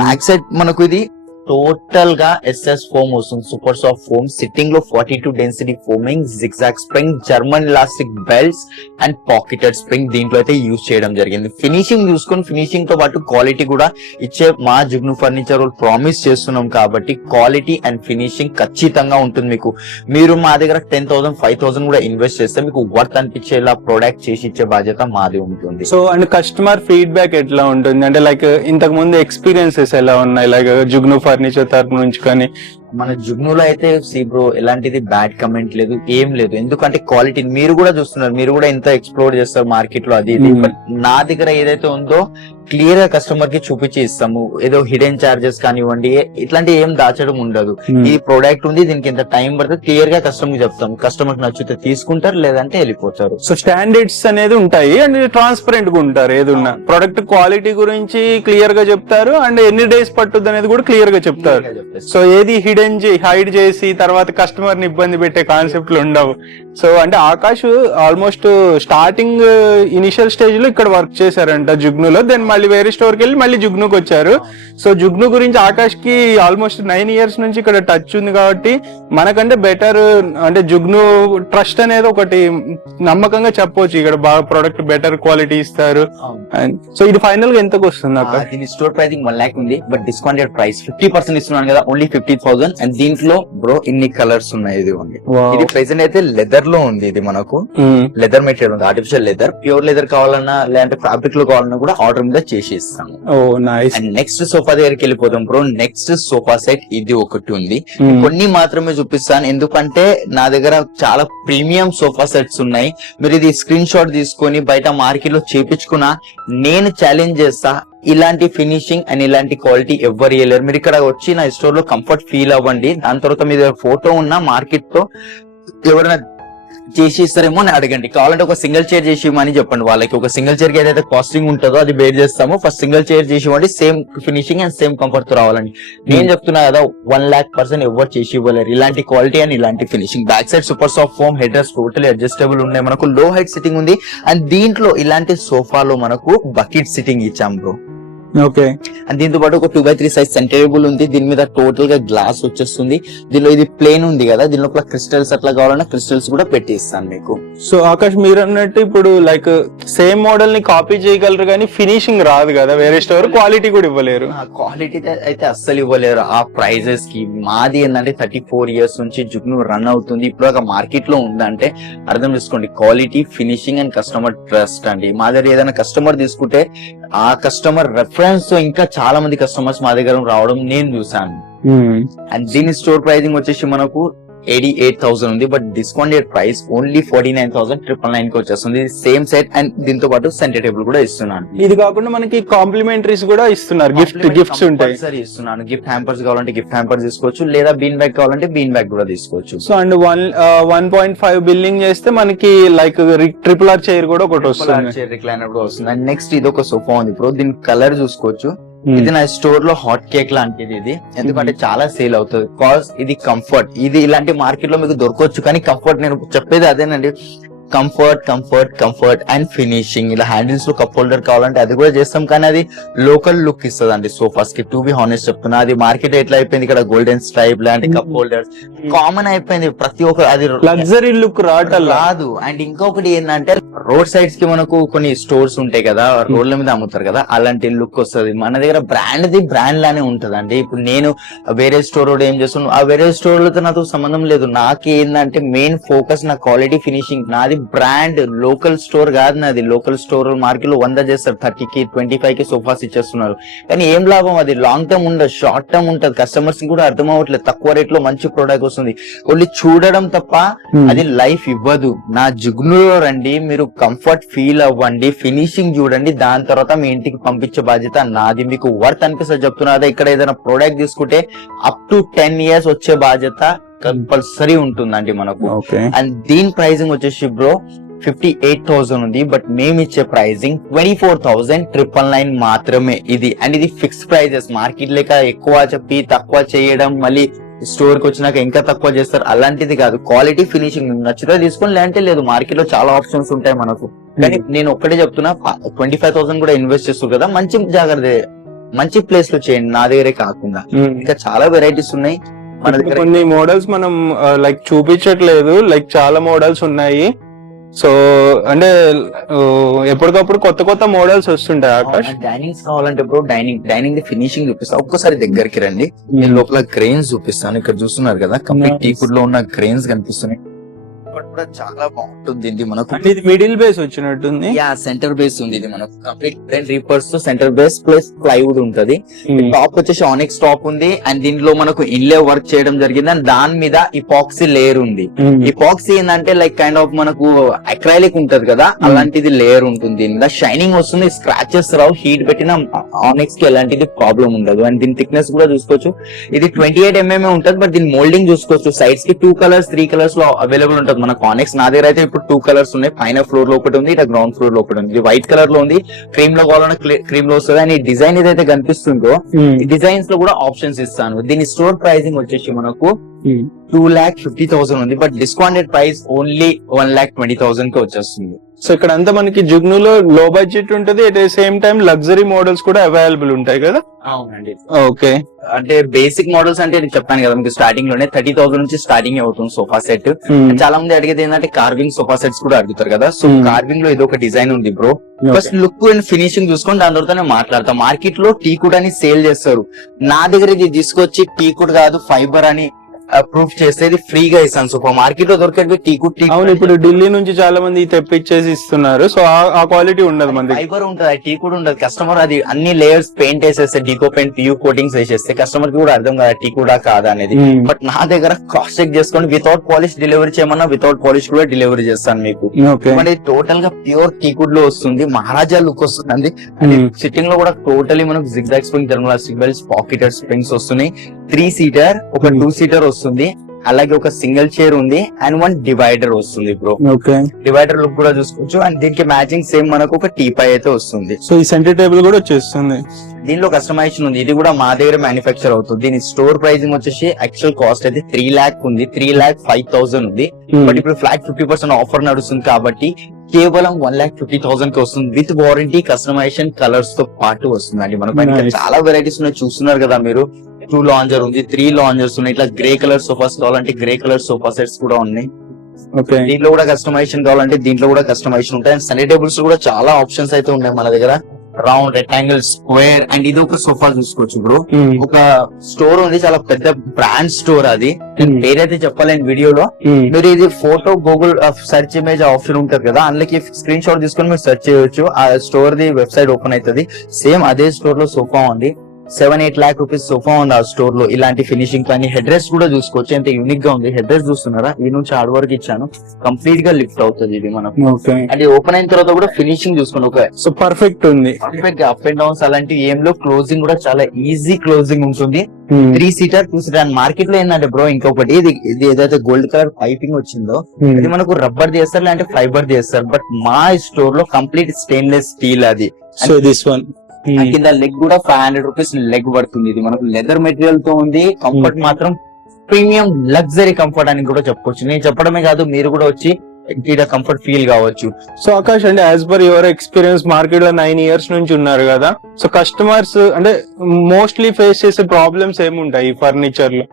బ్యాక్ సైడ్ మనకు ఇది టోటల్ గా SS ఫోమ్ వస్తుంది, సూపర్ సాఫ్ట్ ఫోమ్. సిట్టింగ్ లో 42 density foaming, zigzag spring, German elastic belts and pocketed spring దీంట్లో అయితే యూజ్ చేయడం జరిగింది. ఫినిషింగ్ చూసుకొని ఫినిషింగ్ తో పాటు క్వాలిటీ కూడా ఇచ్చే మా జుగ్ను ఫర్నిచర్ ప్రామిస్ చేస్తున్నాం కాబట్టి క్వాలిటీ అండ్ ఫినిషింగ్ ఖచ్చితంగా ఉంటుంది మీకు. మీరు మా దగ్గర 10,000 5,000 కూడా ఇన్వెస్ట్ చేస్తే మీకు వర్త్ అనిపించేలా ప్రొడక్ట్ చేసి ఇచ్చే బాధ్యత మాది ఉంటుంది. సో అండ్ కస్టమర్ ఫీడ్బ్యాక్ ఎట్లా ఉంటుంది అంటే లైక్ ఇంతకు ముందు ఎక్స్పీరియన్సెస్ ఎలా ఉన్నాయి, లైక్ జుగ్ను ఫర్నిచర్ తరపు నుంచి కానీ మన జుగ్నులో అయితే సీ బ్రో ఎలాంటిది బ్యాడ్ కమెంట్ లేదు, ఏం లేదు. ఎందుకంటే క్వాలిటీ మీరు కూడా చూస్తున్నారు, మీరు కూడా ఎంత ఎక్స్ప్లోర్ చేస్తారు మార్కెట్ లో అది ఇది. బట్ నా దగ్గర ఏదైతే ఉందో క్లియర్ గా కస్టమర్ కి చూపించి ఇస్తాము. ఏదో హిడెన్ చార్జెస్ కానివ్వండి ఇట్లాంటి ఏం దాచడం ఉండదు. ఈ ప్రోడక్ట్ ఉంది, దీనికి ఎంత టైం పడుతుంది క్లియర్ గా కస్టమర్ చెప్తాం. కస్టమర్ నచ్చితే తీసుకుంటారు, లేదంటే వెళ్ళిపోతారు. సో స్టాండర్డ్స్ అనేది ఉంటాయి అండ్ ట్రాన్స్పరెంట్ గా ఉంటారు. ఏదున్నా ప్రొడక్ట్ క్వాలిటీ గురించి క్లియర్ గా చెప్తారు అండ్ ఎన్ని డేస్ పట్టుద్ది అనేది కూడా క్లియర్ గా చెప్తారు. సో ఏది హైడ్ చేసి తర్వాత కస్టమర్ ని ఇబ్బంది పెట్టే కాన్సెప్ట్లు ఉండవు. సో అంటే Akash almost starting initial stage లో ఇక్కడ వర్క్ చేశారంట జుగ్నులో, దెన్ మళ్ళీ వేరే స్టోర్ కి వెళ్ళి మళ్ళీ జుగ్నుకి వచ్చారు. సో జుగ్ను గురించి ఆకాష్ కి ఆల్మోస్ట్ 9 years నుంచి ఇక్కడ టచ్ ఉంది కాబట్టి మనకంటే బెటర్ అంటే జుగ్ను ట్రస్ట్ అనేది ఒకటి నమ్మకంగా చెప్పొచ్చు. ఇక్కడ బాగా ప్రొడక్ట్ బెటర్ క్వాలిటీ ఇస్తారు. సో ఇది ఫైనల్ గా ఎంతకు వస్తుంది అక్కడ? దీని స్టోర్ ప్రైసింగ్ 1 lakh ఉంది, బట్ డిస్కౌంటెడ్ ప్రైస్ 50% ఇస్తున్నాను కదా, ఓన్లీ 50,000. అండ్ దీంట్లో బ్రో ఇన్ని కలర్స్ ఉన్నాయి. ఇది ఉంది, ఇది ప్రెసెంట్ అయితే లెదర్ లో ఉంది. ఇది మనకు లెదర్ మెటీరియల్ ఉంది, ఆర్టిఫిషియల్ లెదర్. ప్యూర్ లెదర్ కావాలన్నా లేదంటే ఫ్యాబ్రిక్ లో కావాలన్నా కూడా ఆర్డర్ మీద చేసి ఇస్తాము. అండ్ నెక్స్ట్ సోఫా దగ్గరికి వెళ్ళిపోతాం బ్రో. నెక్స్ట్ సోఫా సెట్ ఇది ఒకటి ఉంది, కొన్ని మాత్రమే చూపిస్తాను ఎందుకంటే నా దగ్గర చాలా ప్రీమియం సోఫా సెట్స్ ఉన్నాయి. మీరు ఇది స్క్రీన్ షాట్ తీసుకొని బయట మార్కెట్ లో చేపించుకున్నా నేను ఛాలెంజ్ చేస్తా, ఇలాంటి ఫినిషింగ్ అండ్ ఇలాంటి క్వాలిటీ ఎవ్వరు ఇవ్వలేరు. మీరు ఇక్కడ వచ్చి నా స్టోర్ లో కంఫర్ట్ ఫీల్ అవ్వండి. దాని తర్వాత మీ దగ్గర ఫోటో ఉన్న మార్కెట్ తో ఎవరైనా చేసి ఇస్తారేమో అని అడగండి. కావాలంటే ఒక సింగిల్ చైర్ చేసి ఇవ్వమని చెప్పండి వాళ్ళకి. ఒక సింగిల్ చైర్ కి ఏదైతే కాస్టింగ్ ఉంటుందో అది బేర్ చేస్తాము. ఫస్ట్ సింగిల్ చైర్ చేసి ఇవ్వండి, same finishing and same comfort తో రావాలని. నేను చెప్తున్నా కదా 1 lakh% ఎవరు చేసి ఇవ్వలేరు ఇలాంటి క్వాలిటీ అండ్ ఇలాంటి finishing. Back side super soft foam, head rest totally adjustable ఉన్నాయి. మనకు లో హైట్ సిట్టింగ్ ఉంది. అండ్ దీంట్లో ఇలాంటి సోఫాలో మనకు బకెట్ సిట్టింగ్ ఇచ్చాం బ్రో. ఓకే. అండ్ దీంతో పాటు ఒక 2x3 సైజ్ సెంటర్ టేబుల్ ఉంది. దీని మీద టోటల్ గా గ్లాస్ వచ్చేస్తుంది. దీనిలో ఇది ప్లేన్ ఉంది కదా, దీనిలో క్రిస్టల్స్ అట్లా కావాలన్నా క్రిస్టల్స్ కూడా పెట్టి ఇస్తాను మీకు. సో ఆకాష్ మీరు అన్నట్టు ఇప్పుడు లైక్ సేమ్ మోడల్ ని కాపీ చేయగలరు కానీ ఫినిషింగ్ రాదు కదా వేరే స్టోర్, క్వాలిటీ కూడా ఇవ్వలేరు. క్వాలిటీ అయితే అస్సలు ఇవ్వలేరు ఆ ప్రైజెస్ కి. మాది ఏంటంటే 34 years నుంచి జుగ్ను రన్ అవుతుంది. ఇప్పుడు ఒక మార్కెట్ లో ఉందంటే అర్థం చేసుకోండి, quality, finishing and customer trust అండి. మా దగ్గర ఏదైనా కస్టమర్ తీసుకుంటే ఆ కస్టమర్ రెఫరెన్స్ తో ఇంకా చాలా మంది కస్టమర్స్ మా దగ్గర రావడం నేను చూసాను. అండ్ దీని స్టోర్ ప్రైసింగ్ వచ్చేసి మనకు 88,000 ఉంది, బట్ డిస్కౌంటెడ్ ప్రైస్ ఓన్లీ 49,999 కి వచ్చేస్తుంది. సేమ్ సెట్ అండ్ దీంతో పాటు సెంటర్ టేబుల్ కూడా ఇస్తున్నాను. ఇది కాకుండా మనకి కాంప్లిమెంటరీస్ కూడా ఇస్తున్నారు, గిఫ్ట్స్ ఉంటాయి. సరే ఇస్తున్నాను. గిఫ్ట్ హ్యాంపర్స్ కావాలంటే గిఫ్ట్ హ్యాంపర్స్ తీసుకోవచ్చు, లేదా బీన్ బ్యాగ్ కావాలంటే బీన్ బ్యాగ్ కూడా తీసుకోవచ్చు. సో అండ్ 1.5 బిల్లింగ్ చేస్తే మనకి లైక్ RRR చైర్ కూడా ఒకటి వస్తుంది, చైర్ రిక్లైనర్ కూడా వస్తుంది. అండ్ నెక్స్ట్ ఇది ఒక సోఫా ఉంది ఇప్పుడు, దీని కలర్ చూసుకోవచ్చు. ఇది నా స్టోర్ లో హాట్ కేక్ లాంటిది ఇది, ఎందుకంటే చాలా సేల్ అవుతుంది. కాజ్ ఇది కంఫర్ట్, ఇది ఇలాంటి మార్కెట్ లో మీకు దొరకవచ్చు కానీ కంఫర్ట్, నేను చెప్పేది అదేనండి, comfort comfort comfort and finishing. ఇలా హ్యాండిల్స్ లో కప్ హోల్డర్ కావాలంటే అది కూడా చేస్తాం, కానీ అది లోకల్ లుక్ ఇస్తుంది అండి సోఫాస్ కి. టు బి హానెస్ట్ చెప్తున్నా, అది మార్కెట్ ఎట్లా అయిపోయింది, ఇక్కడ గోల్డెన్ స్ట్రైప్ లాంటి కప్ హోల్డర్స్ కామన్ అయిపోయింది. ప్రతి ఒక్క అది లగ్జరీ లుక్ రాదు. అండ్ ఇంకొకటి ఏంటంటే రోడ్ సైడ్స్ కి మనకు కొన్ని స్టోర్స్ ఉంటాయి కదా, రోడ్ల మీద అమ్ముతారు కదా, అలాంటి లుక్ వస్తుంది. మన దగ్గర బ్రాండ్ లానే ఉంటదండి. ఇప్పుడు నేను వేరే స్టోర్ ఏం చేస్తున్నాను, ఆ వేరే స్టోర్లతో నాతో సంబంధం లేదు. నాకు ఏంటంటే మెయిన్ ఫోకస్ నా క్వాలిటీ, ఫినిషింగ్. నాది బ్రాండ్, లోకల్ స్టోర్ కాదు నాది. లోకల్ స్టోర్ మార్కెట్ లో 100 చేస్తారు, 30కి 25కి సోఫాస్ ఇచ్చేస్తున్నారు. కానీ ఏం లాభం, అది లాంగ్ టర్మ్ ఉండదు, షార్ట్ టర్మ్ ఉంటది. కస్టమర్స్ కి కూడా అర్థం అవ్వట్లేదు, తక్కువ రేట్ లో మంచి ప్రోడక్ట్ వస్తుంది. ఓన్లీ చూడడం తప్ప అది లైఫ్ ఇవ్వదు. నా జుగ్నులో రండి, మీరు కంఫర్ట్ ఫీల్ అవ్వండి, ఫినిషింగ్ చూడండి, దాని తర్వాత మీ ఇంటికి పంపించే బాధ్యత నాది. మీకు వర్త్ అనిపిస్తుంది చెప్తున్నా. అదే ఇక్కడ ఏదైనా ప్రోడక్ట్ తీసుకుంటే అప్ టు 10 years వచ్చే బాధ్యత కంపల్సరీ ఉంటుందండి మనకు. అండ్ దీని ప్రైసింగ్ వచ్చేసి బ్రో 58,000 ఉంది, బట్ మేము ఇచ్చే ప్రైజింగ్ 24,999 మాత్రమే ఇది. అండ్ ఇది ఫిక్స్ ప్రైజెస్, మార్కెట్ లేక ఎక్కువ చెప్పి తక్కువ చేయడం, మళ్ళీ స్టోర్ కి వచ్చినాక ఇంకా తక్కువ చేస్తారు, అలాంటిది కాదు. క్వాలిటీ, ఫినిషింగ్ నచ్చితే తీసుకొని, లేదంటే లేదు. మార్కెట్ లో చాలా ఆప్షన్స్ ఉంటాయి మనకు, కానీ నేను ఒక్కటే చెప్తున్నా, 25,000 కూడా ఇన్వెస్ట్ చేస్తారు కదా, మంచి జాగ్రత్త, మంచి ప్లేస్ లో చేయండి, నా దగ్గరే కాకుండా. ఇంకా చాలా వెరైటీస్ ఉన్నాయి మన దగ్గర. కొన్ని మోడల్స్ మనం లైక్ చూపించట్లేదు, లైక్ చాలా మోడల్స్ ఉన్నాయి. సో అంటే ఎప్పటికప్పుడు కొత్త కొత్త మోడల్స్ వస్తుంటాయి. ఆకాష్ డైనింగ్స్ కావాలంటే బ్రో, డైనింగ్ ఫినిషింగ్ చూపిస్తా. ఒక్కసారి దగ్గరికి రండి, నేను లోపల గ్రెయిన్స్ చూపిస్తాను. ఇక్కడ చూస్తున్నారు కదా, కంప్లీట్ టీకుడ్ లో ఉన్న గ్రెయిన్స్ కనిపిస్తున్నాయి. కంఫర్ట్ కూడా చాలా బాగుంటుంది ఇది మనకు. అంటే ఇది మిడిల్ బేస్ వచ్చినట్టుంది. యా సెంటర్ బేస్ ఉంది ఇది మనకు కంప్లీట్ 10 రీపర్స్ తో సెంటర్ బేస్ ప్లస్ ప్లైవుడ్ ఉంటది. టాప్ వచ్చేసి ఆనిక్స్ టాప్ ఉంది అండ్ దీంట్లో మనకు ఇన్లే వర్క్ చేయడం జరిగింది అండ్ దాని మీద ఇపాక్సీ లేయర్ ఉంది. ఇపాక్సీ ఏంటంటే లైక్ కైండ్ ఆఫ్ మనకు అక్రైలిక్ ఉంటది కదా అలాంటిది లేయర్ ఉంటుంది. దీని మీద షైనింగ్ వస్తుంది, స్క్రాచెస్ రావు, హీట్ పెట్టిన ఆనిక్స్ కి ఎలాంటిది ప్రాబ్లం ఉండదు. అండ్ దీని థిక్నెస్ కూడా చూసుకోవచ్చు, ఇది 28 mm ఉంటది. బట్ దీని మోల్డింగ్ చూసుకోవచ్చు, సైడ్స్ కి 2 కలర్స్ 3 కలర్స్ లో అవైలబుల్ ఉంటది మనకు ఆనిక్స్. నా దగ్గర అయితే ఇప్పుడు 2 కలర్స్ ఉన్నాయి, పైన ఫ్లోర్ లో ఒకటి ఉంది, ఇట్లా గ్రౌండ్ ఫ్లోర్ లో ఒకటి ఉంది. ఇది వైట్ కలర్ లో ఉంది, క్రీమ్ లో కావాలన్నా క్రీమ్ లో వస్తుంది. అండ్ ఈ డిజైన్ ఏదైతే కనిపిస్తుందో ఈ డిజైన్స్ లో కూడా ఆప్షన్స్ ఇస్తాను. దీని స్టోర్ ప్రైసింగ్ వచ్చేసి మనకు 2,50,000 ఉంది. బట్ డిస్కౌంటెడ్ ప్రైస్ ఓన్లీ 1,20,000 కి వచ్చేస్తుంది. సో ఇక్కడ అంతా మనకి జుగ్నులో లో బడ్జెట్ ఉంటది, at the same time luxury models కూడా అవైలబుల్ ఉంటాయి కదా. అవునండి. ఓకే, అంటే బేసిక్ మోడల్స్ అంటే నేను చెప్పాను కదా మీకు స్టార్టింగ్ లోనే 30,000 నుంచి స్టార్టింగ్ అవుతుంది సోఫా సెట్. చాలా మంది అడిగేది ఏంటంటే కార్వింగ్ సోఫా సెట్స్ కూడా అడుగుతారు కదా. సో కార్వింగ్ లో ఇది ఒక డిజైన్ ఉంది bro. First look and finishing చూసుకొని దాని తర్వాత మాట్లాడతాం. మార్కెట్ లో టీకుడ్ అని సేల్ చేస్తారు, నా దగ్గర ఇది తీసుకొచ్చి టీకుడ్ కాదు ఫైబర్ అని ప్రూఫ్ చేస్తే ఇది ఫ్రీగా ఇస్తాను. సోఫా మార్కెట్ లో దొరికేది టీకుడ్. అవును, ఇప్పుడు ఢిల్లీ నుంచి చాలా మంది తెప్పించేసి ఇస్తున్నారు. సో ఆ క్వాలిటీ ఉండదు, మన ఫైబర్ ఉంటుంది, టీకుడ్ ఉండదు. కస్టమర్ అది అన్ని లేయర్స్ పెయింట్ వేసేస్తే, డీకో పెయింట్ పియూ కోటింగ్స్ వేసేస్తే కస్టమర్ కి కూడా అర్థం కాదు టీకుడా కాదా అనేది. బట్ నా దగ్గర క్రాస్ చెక్ చేసుకొని వితౌట్ పాలిష్ డెలివరీ చేయమన్నా వితౌట్ పాలిష్ కూడా డెలివరీ చేస్తాను మీకు. టోటల్ గా ప్యూర్ టీకుడ్ లో వస్తుంది, మహారాజా లుక్ వస్తుంది. సిట్టింగ్ లో కూడా టోటలీ మనకు zigzag spring, thermoelastic belts, pocketed springs వస్తున్నాయి. 3 సీటర్, ఒక 2 సీటర్ వస్తుంది, అలాగే ఒక సింగిల్ చైర్ ఉంది అండ్ 1 డివైడర్ వస్తుంది బ్రో. డివైడర్ లుక్ కూడా చూసుకోవచ్చు. అండ్ దీనికి మ్యాచింగ్ సేమ్ మనకు ఒక టీపై అయితే వస్తుంది. సో ఈ సెంటర్ టేబుల్ కూడా వచ్చేస్తుంది. దీనిలో కస్టమైజేషన్ ఉంది, ఇది కూడా మా దగ్గర మ్యానుఫ్యాక్చర్ అవుతుంది. దీని స్టోర్ ప్రైసింగ్ వచ్చేసి యాక్చువల్ కాస్ట్ అయితే 3 lakh ఉంది, 3,05,000 ఉంది. బట్ ఇప్పుడు ఫ్లాట్ 50% ఆఫర్ నడుస్తుంది కాబట్టి కేవలం 1,50,000 కి వస్తుంది. విత్ వారంటీ, కస్టమైజేషన్, కలర్స్ తో పాటు వస్తుందండి. మన పైన చాలా వెరైటీస్ ఉన్నాయి, చూస్తున్నారు కదా మీరు. 2 లాంజర్ ఉంది, 3 లాంజర్స్ ఉన్నాయి. ఇట్లా గ్రే కలర్ సోఫాస్ కావాలంటే గ్రే కలర్ సోఫా సెట్స్ కూడా ఉన్నాయి. దీంట్లో కూడా కస్టమైజేషన్ కావాలంటే దీంట్లో కూడా కస్టమైజేషన్ ఉంటాయి. అండ్ స్టడీ టేబుల్స్ కూడా చాలా ఆప్షన్స్ అయితే ఉన్నాయి మన దగ్గర. Round, rectangle, square. అండ్ ఇది ఒక సోఫా చూసుకోవచ్చు ఇప్పుడు. ఒక స్టోర్ ఉంది, చాలా పెద్ద బ్రాండ్ స్టోర్. అది పేరైతే చెప్పలేని వీడియోలో. మీరు ఇది photo Google search image option ఉంటది కదా, అందులోకి స్క్రీన్ షాట్ తీసుకొని మీరు సెర్చ్ చేయొచ్చు. ఆ స్టోర్ ది వెబ్సైట్ ఓపెన్ అవుతుంది. సేమ్ అదే స్టోర్ లో సోఫా ఉంది, 7-8 lakh రూపీస్ సోఫా ఉంది ఆ స్టోర్ లో. ఇలాంటి ఫినిషింగ్ కానీ హెడ్ రెస్ట్ కూడా చూసుకోవచ్చు, ఎంత యూనిక్ గా ఉంది. హెడ్ రెస్ట్ చూస్తున్నారా, ఈ నుంచి ఆడ్ వరకు ఇచ్చాను, కంప్లీట్ గా లిఫ్ట్ అవుతుంది ఇది మనకు. అంటే ఓపెన్ అయిన తర్వాత కూడా ఫినిషింగ్ చూసుకోండి, ఒక సో పర్ఫెక్ట్ ఉంది. పర్ఫెక్ట్ అప్ అండ్ డౌన్స్ అలాంటివి ఏం లో. క్లోజింగ్ కూడా చాలా ఈజీ క్లోజింగ్ ఉంటుంది. 3 సీటర్ 2 సీటర్. అండ్ మార్కెట్ లో ఏంటంటే బ్రో ఇంకొకటి, ఇది ఏదైతే గోల్డ్ కలర్ పైపింగ్ వచ్చిందో అది మనకు రబ్బర్ చేస్తారు, లేదంటే ఫైబర్ చేస్తారు. బట్ మా స్టోర్ లో కంప్లీట్ స్టెయిన్లెస్ స్టీల్ అది. సో దిస్ వన్ కింద లెగ్ కూడా 500 రూపీస్ లెగ్ పడుతుంది. ఇది మనకు లెదర్ మెటీరియల్ తో ఉంది. కంఫర్ట్ మాత్రం ప్రీమియం లగ్జరీ కంఫర్ట్ అని కూడా చెప్పుకోవచ్చు. నేను చెప్పడమే కాదు, మీరు కూడా వచ్చి ఇక్కడ కంఫర్ట్ ఫీల్ కావచ్చు. సో ఆకాష్, అంటే as per your experience market లో 9 years నుంచి ఉన్నారు కదా, సో కస్టమర్స్ అంటే మోస్ట్లీ ఫేస్ చేసే ప్రాబ్లమ్స్ ఏముంటాయి ఈ ఫర్నిచర్ లో?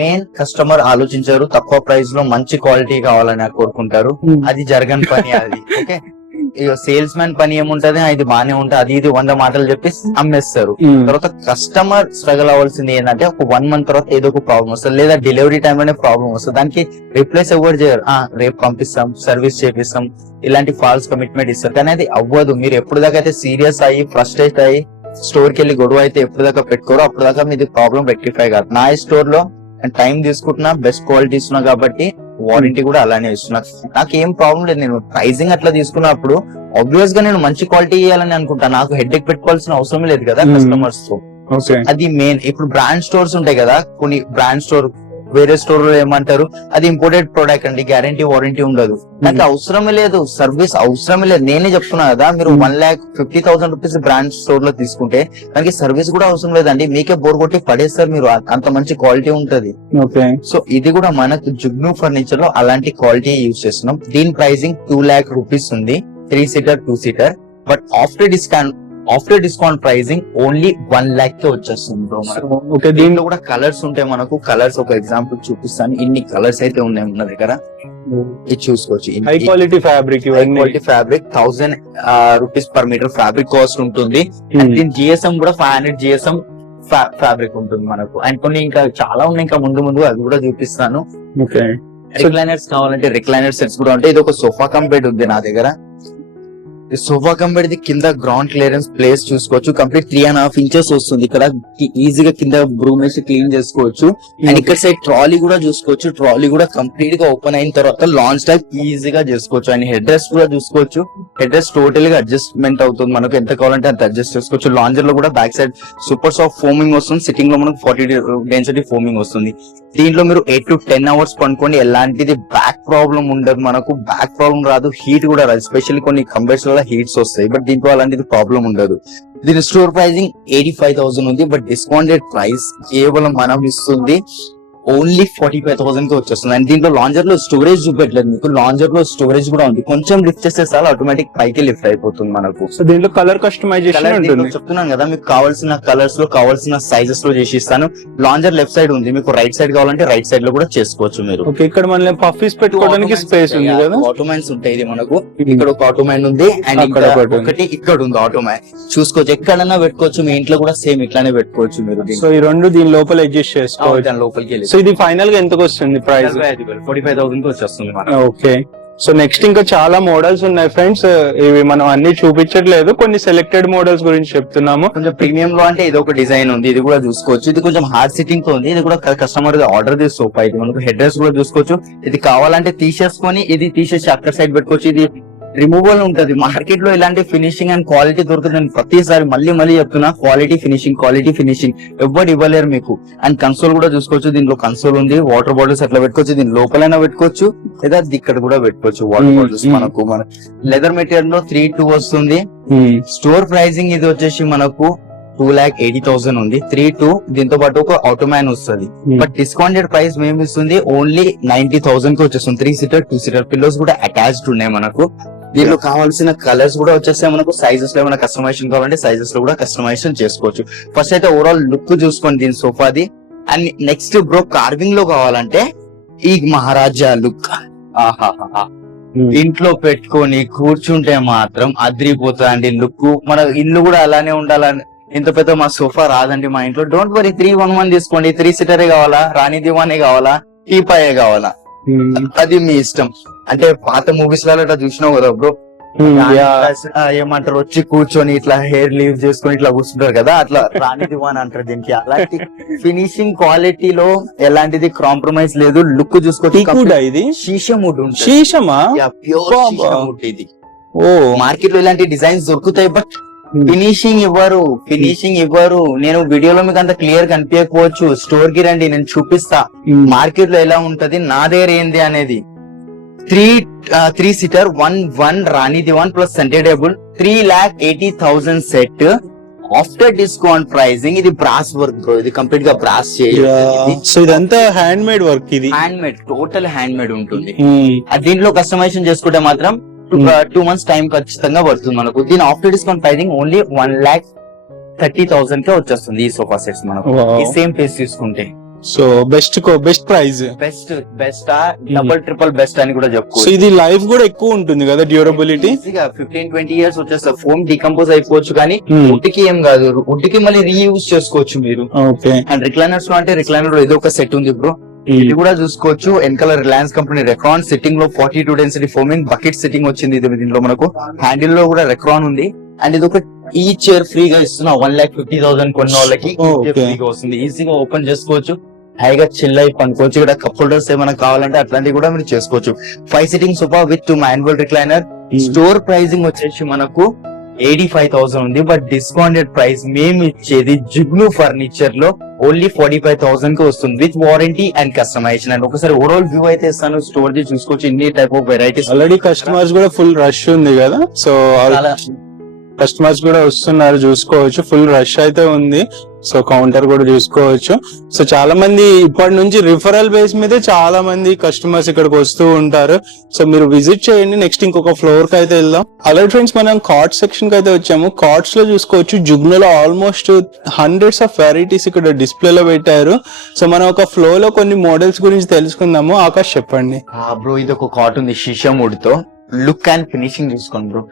మెయిన్ కస్టమర్ ఆలోచించారు, తక్కువ ప్రైస్ లో మంచి క్వాలిటీ కావాలని కోరుకుంటారు. అది జరగని పని అది. ఓకే, సేల్స్ మ్యాన్ పని ఏముంటది, ఇది బానే ఉంటది, అది ఇది 100 మాటలు చెప్పి అమ్మేస్తారు. తర్వాత కస్టమర్ స్ట్రగుల్ అవ్వాల్సింది ఏంటంటే ఒక 1 month తర్వాత ఏదో ఒక ప్రాబ్లం వస్తుంది, లేదా డెలివరీ టైం లోనే ప్రాబ్లం వస్తుంది. దానికి రిప్లేస్ ఎవరు చేయరు, రేపు పంపిస్తాం, సర్వీస్ చేపిస్తాం, ఇలాంటి ఫాల్స్ కమిట్మెంట్ ఇస్తారు. కానీ అది అవ్వదు. మీరు ఎప్పుడు దాకా అయితే సీరియస్ అయ్యి ఫ్రస్ట్రేట్ అయ్యి స్టోర్ కి వెళ్ళి గొడవ అయితే ఎప్పుడు దాకా పెట్టుకోరు, అప్పుడు దాకా మీది ప్రాబ్లం రెక్టిఫై కాదు. నా స్టోర్ లో టైం తీసుకుంటున్నా, బెస్ట్ క్వాలిటీ ఇస్తున్నా కాబట్టి వారంటీ కూడా అలానే ఇస్తున్నా. నాకు ఏం ప్రాబ్లం లేదు. నేను ప్రైజింగ్ అట్లా తీసుకున్నప్పుడు ఆబ్వియస్ గా నేను మంచి క్వాలిటీ ఇవ్వాలని అనుకుంటా. నాకు హెడ్ ఎక్ పెట్టుకోవాల్సిన అవసరం లేదు కదా కస్టమర్స్ తో. అది మెయిన్. ఇప్పుడు బ్రాండ్ స్టోర్స్ ఉంటాయి కదా, కొన్ని బ్రాండ్ స్టోర్ వేరే స్టోర్ లో ఏమంటారు, అది ఇంపోర్టెడ్ ప్రొడక్ట్ అండి, గ్యారంటీ వారంటీ ఉండదు. నాకు అవసరమే లేదు, సర్వీస్ అవసరమే లేదు. నేనే చెప్తున్నా కదా, మీరు 1,50,000 రూపీస్ బ్రాండ్ స్టోర్ లో తీసుకుంటే దానికి సర్వీస్ కూడా అవసరం లేదండి. మీకే బోర్ కొట్టి పడేస్తారు మీరు, అంత మంచి క్వాలిటీ ఉంటది. సో ఇది కూడా మనకు జుగ్ను ఫర్నిచర్ లో అలాంటి క్వాలిటీ యూజ్ చేస్తున్నాం. దీని ప్రైసింగ్ 2 lakh రూపీస్ ఉంది, 3 seater 2 seater. But after discount pricing only 1 lakh కే వచ్చేస్తుంది బ్రో మనకు. ఓకే, దీంట్లో కూడా కలర్స్ ఉంటాయి మనకు. కలర్స్ ఒక ఎగ్జాంపుల్ చూపిస్తాను. ఇన్ని కలర్స్ అయితే ఉన్నాయి మన దగ్గర, ఇది చూసుకోవచ్చు. High quality fabric, 1000 rupees per metre fabric cost ఉంటుంది. అండ్ దీని జిఎస్ఎం కూడా 500 జిఎస్ఎం ఫ్యాబ్రిక్ ఉంటుంది మనకు. అండ్ కొన్ని ఇంకా చాలా ఉన్నాయి, ఇంకా ముందు అది కూడా చూపిస్తాను. రిక్లైనర్స్ కావాలంటే రిక్లైనర్ సెట్స్ కూడా ఉంటాయి. ఇది ఒక సోఫా కమ్ బెడ్ ఉంది నా దగ్గర. ఈ సోఫా కమ్ బెడ్ ది కింద గ్రౌండ్ క్లియరెన్స్ ప్లేస్ చూసుకోవచ్చు. కంప్లీట్ 3.5 ఇంచెస్ వస్తుంది. ఇక్కడ ఈజీగా కింద బ్రూమ్ వేసి క్లీన్ చేసుకోవచ్చు. అండ్ ఇక్కడ సైడ్ ట్రాలీ కూడా చూసుకోవచ్చు. ట్రాలీ కూడా కంప్లీట్ గా ఓపెన్ అయిన తర్వాత లాంచ్ టైప్ ఈజీగా చేసుకోవచ్చు. అండ్ హెడ్ రెస్ట్ కూడా చూసుకోవచ్చు. హెడ్ రెస్ట్ టోటల్ గా అడ్జస్ట్మెంట్ అవుతుంది. మనకు ఎంత కావాలంటే అంత అడ్జస్ట్ చేసుకోవచ్చు. లాంజర్ లో కూడా back side super soft foaming వస్తుంది. సిట్టింగ్ లో మనకు 40 డెన్సిటీ ఫోమింగ్ వస్తుంది. దీంట్లో మీరు 8 to 10 అవర్స్ పనుకోండి. ఎలాంటిది బ్యాక్ ప్రాబ్లం ఉండదు. మనకు బ్యాక్ ప్రాబ్లం రాదు, హీట్ కూడా రాదు. స్పెషల్లీ కొన్ని కంబైన్స్ వల్ల హీట్స్ వస్తాయి, బట్ దీంట్లో అలాంటిది ప్రాబ్లం ఉండదు. దీని స్టోర్ ప్రైజింగ్ 85,000 ఉంది, బట్ డిస్కౌంటెడ్ ప్రైస్ కేవలం మనం ఇస్తుంది ఓన్లీ 45,000 కి వచ్చేస్తుంది. అండ్ దీంట్లో లాంజర్ లో స్టోరేజ్ చూపెట్టలేదు మీకు. లాంజర్ లో స్టోరేజ్ కూడా ఉంది. కొంచెం లిఫ్ట్ చేస్తే చాలా ఆటోమేటిక్ పైకి లిఫ్ట్ అయిపోతుంది మనకు. సో దీంట్లో కలర్ కస్టమైజేషన్ ఉంటుంది. చెప్తున్నాను కదా, మీకు కావాల్సిన కలర్స్ లో కావాల్సిన సైజెస్ లో చేసి ఇస్తాను. లాంజర్ లెఫ్ట్ సైడ్ ఉంది. మీకు రైట్ సైడ్ కావాలంటే రైట్ సైడ్ లో కూడా చేసుకోవచ్చు మీరు. ఓకే, ఇక్కడ మనం పఫీస్ పెట్టుకోవడానికి స్పేస్ ఉంది కదా. ఆటోమైన్స్ ఉంటాయి. ఇది మనకు ఇక్కడ ఒక ఆటోమైన్ ఉంది అండ్ ఇక్కడ ఒకటి ఇక్కడ ఉంది ఆటోమైన్. చూసుకోవచ్చు, ఎక్కడైనా పెట్టుకోవచ్చు. మీ ఇంట్లో కూడా సేమ్ ఇట్లానే పెట్టుకోవచ్చు మీరు. సో ఈ రెండు దీని లోపల అడ్జస్ట్ చేసుకోవచ్చు. దాని లోపలికి వెళ్ళి. సో ఇది ఫైనల్ గా ఎంతకు వస్తుంది ప్రైస్? 45,000 కి వచ్చేస్తుంది. ఓకే, సో నెక్స్ట్ ఇంకా చాలా మోడల్స్ ఉన్నాయి ఫ్రెండ్స్. ఇవి మనం అన్ని చూపించట్లేదు, కొన్ని సెలెక్టెడ్ మోడల్స్ గురించి చెప్తున్నాము. కొంచెం ప్రీమియం లో అంటే ఇది ఒక డిజైన్ ఉంది. ఇది కూడా చూసుకోవచ్చు. ఇది కొంచెం హార్డ్ సిట్టింగ్ తో ఉంది. ఇది కూడా కస్టమర్ ఆర్డర్ చేసి సోఫా. ఇది మనకు హెడ్ రెస్ట్ కూడా చూసుకోవచ్చు. ఇది కావాలంటే తీసేసుకొని ఇది తీసేసి అక్కడ సైడ్ పెట్టుకోవచ్చు. ఇది రిమూవల్ ఉంటది. మార్కెట్ లో ఇలాంటి ఫినిషింగ్ అండ్ క్వాలిటీ దొరుకుతుంది. నేను ప్రతిసారి మళ్ళీ చెప్తున్నా, క్వాలిటీ ఫినిషింగ్ ఎవ్వరు ఇవ్వలేరు మీకు. అండ్ కన్సోల్ కూడా చూసుకోవచ్చు. దీంట్లో కన్సోల్ ఉంది. వాటర్ బాటిల్స్ అట్లా పెట్టుకోవచ్చు. దీని లోపలైనా పెట్టుకోవచ్చు లేదా ఇక్కడ కూడా పెట్టుకోవచ్చు వాటర్ బాటిల్స్. మనకు మన లెదర్ మెటీరియల్ లో 3.2 వస్తుంది. స్టోర్ ప్రైజింగ్ ఇది వచ్చేసి మనకు 2,80,000 ఉంది. 3.2 దీంతో పాటు ఒక ఆటోమ్యాన్ వస్తుంది. బట్ డిస్కౌంటెడ్ ప్రైస్ మేము ఇస్తుంది ఓన్లీ 90,000 కి వచ్చేస్తుంది. 3 సీటర్ 2 సీటర్ పిల్లోస్ కూడా అటాచ్డ్ ఉన్నాయి మనకు. దీంట్లో కావాల్సిన కలర్స్ కూడా వచ్చేస్తాయి మనకు. సైజెస్ లో ఏమైనా కస్టమైజేషన్ కావాలంటే సైజెస్ లో కూడా కస్టమైజేషన్ చేసుకోవచ్చు. ఫస్ట్ అయితే ఓవరాల్ లుక్ చూసుకోండి దీని సోఫాది. అండ్ నెక్స్ట్ బ్రో కార్వింగ్ లో కావాలంటే ఈ మహారాజా లుక్ ఇంట్లో పెట్టుకొని కూర్చుంటే మాత్రం అదిరిపోతుందండి లుక్. మన ఇల్లు కూడా అలానే ఉండాలని. ఇంత పెద్ద మా సోఫా రాదండి మా ఇంట్లో. డోంట్ వరీ, 311 తీసుకోండి. 3 సీటరే కావాలా, రాణి దివానే కావాలా, టీపాయే కావాలా, అది మీ ఇష్టం. అంటే పాత మూవీస్ లలో చూసినావు కదా బ్రో, ఏమంటారు వచ్చి కూర్చొని ఇట్లా హెయిర్ లీవ్ చేసుకొని ఇట్లా కూర్చుంటారు కదా, అట్లా రాణి దివాన్ అంటారు దీనికి. అలాంటి ఫినిషింగ్ క్వాలిటీలో ఎలాంటిది కాంప్రమైజ్ లేదు. లుక్ చూసుకోవచ్చు. ఇది షీషం వుడ్ ఉంటుంది. షీషమా? ప్యూర్ షీషం వుడ్ ఇది. మార్కెట్ లో ఇలాంటి డిజైన్స్ దొరుకుతాయి, బట్ ఫినిషింగ్ ఇవ్వరు. నేను వీడియోలో మీకు అంత క్లియర్ కనిపించకపోవచ్చు. స్టోర్ కి రండి, నేను చూపిస్తా మార్కెట్ లో ఎలా ఉంటది, నా దగ్గర ఏంది అనేది. 3 సీటర్ 1 రాణి దివాన్ plus center table 3,80,000 set. After discount pricing ఇది బ్రాస్ వర్క్ బ్రో. ఇది కంప్లీట్ గా బ్రాస్ చేయాలి. సో ఇదంతా హ్యాండ్ మేడ్ వర్క్. ఇది handmade, total handmade ఉంటుంది. దీంట్లో కస్టమైజేషన్ చేసుకుంటే మాత్రం 2 months టైం ఖచ్చితంగా పడుతుంది మనకు. దీని ఆఫ్టర్ డిస్కౌంట్ ప్రైజింగ్ ఓన్లీ 1,30,000 కే వచ్చేస్తుంది ఈ సోఫా సెట్స్ మనకు. ఈ సేమ్ ప్రైస్ తీసుకుంటే so best price. Best double triple best అని కూడా చెప్పుకోవచ్చు. ఇది లైఫ్ కూడా ఎక్కువ ఉంటుంది కదా, డ్యూరబిలిటీ 15-20 years వచ్చేస్తుంది. ఫోమ్ డికంపోజ్ అయిపోవచ్చు, కానీ వుడ్కి ఏం కాదు. వుడ్కి మళ్ళీ రీయూజ్ చేసుకోవచ్చు మీరు. అండ్ రిక్లైనర్స్ లో అంటే రిక్లైనర్ లో ఏదో ఒక సెట్ ఉంది బ్రో. ఇది కూడా చూసుకోవచ్చు. వెనకాల రిలయన్స్ కంపెనీ రెక్రాన్ సిట్టింగ్ లో 42 డెన్సిటీ ఫోమింగ్ బకెట్ సిట్టింగ్ వచ్చింది. ఇది దీంట్లో మనకు హ్యాండిల్ లో కూడా రెక్రాన్ ఉంది. అండ్ ఇది ఒక ఈ చైర్ ఫ్రీగా ఇస్తున్నా 1,50,000 కొన్న వాళ్ళకి ఫ్రీగా వస్తుంది. ఈజీగా ఓపెన్ చేసుకోవచ్చు, హాయిగా చిల్ అయి పనుకోవచ్చు. ఇక్కడ కప్ హోల్డర్స్ ఏమైనా కావాలంటే అట్లాంటివి కూడా మీరు చేసుకోవచ్చు. 5 seating sofa with 2 manual recliner. Store pricing వచ్చేసి మనకు 85,000 ఉంది, బట్ డిస్కౌంటెడ్ ప్రైస్ మేము ఇచ్చేది జిగ్ను ఫర్నిచర్ లో ఓన్లీ 45,000 కి వస్తుంది with warranty and customization. And ఒకసారి ఓవరాల్ వ్యూ అయితే ఇస్తాను. స్టోర్ ది చూసుకోవచ్చు. ఇన్ని type of varieties. Already customers కూడా ఫుల్ రష్ ఉంది కదా, సో కస్టమర్స్ కూడా వస్తున్నారు చూసుకోవచ్చు. ఫుల్ రష్ అయితే ఉంది. సో కౌంటర్ కూడా చూసుకోవచ్చు. సో చాలా మంది ఇప్పటి నుంచి రిఫరల్ బేస్ మీద చాలా మంది కస్టమర్స్ ఇక్కడికి వస్తూ ఉంటారు. సో మీరు విజిట్ చేయండి. నెక్స్ట్ ఇంకొక ఫ్లోర్ కి అయితే వెళ్దాం. అలాగే ఫ్రెండ్స్, మనం కార్డ్ సెక్షన్ కి అయితే వచ్చాము. కార్డ్స్ లో చూసుకోవచ్చు, జుగ్నులో ఆల్మోస్ట్ హండ్రెడ్స్ ఆఫ్ వెరైటీస్ ఇక్కడ డిస్ప్లే లో పెట్టారు. సో మనం ఒక ఫ్లో లో కొన్ని మోడల్స్ గురించి తెలుసుకుందాము. ఆకాష్ చెప్పండి బ్రో. ఇది ఒక కార్డ్ ఉంది షీషం వుడ్ తో. లుక్ అండ్ ఫినిషింగ్ చూసుకోండి బ్రో.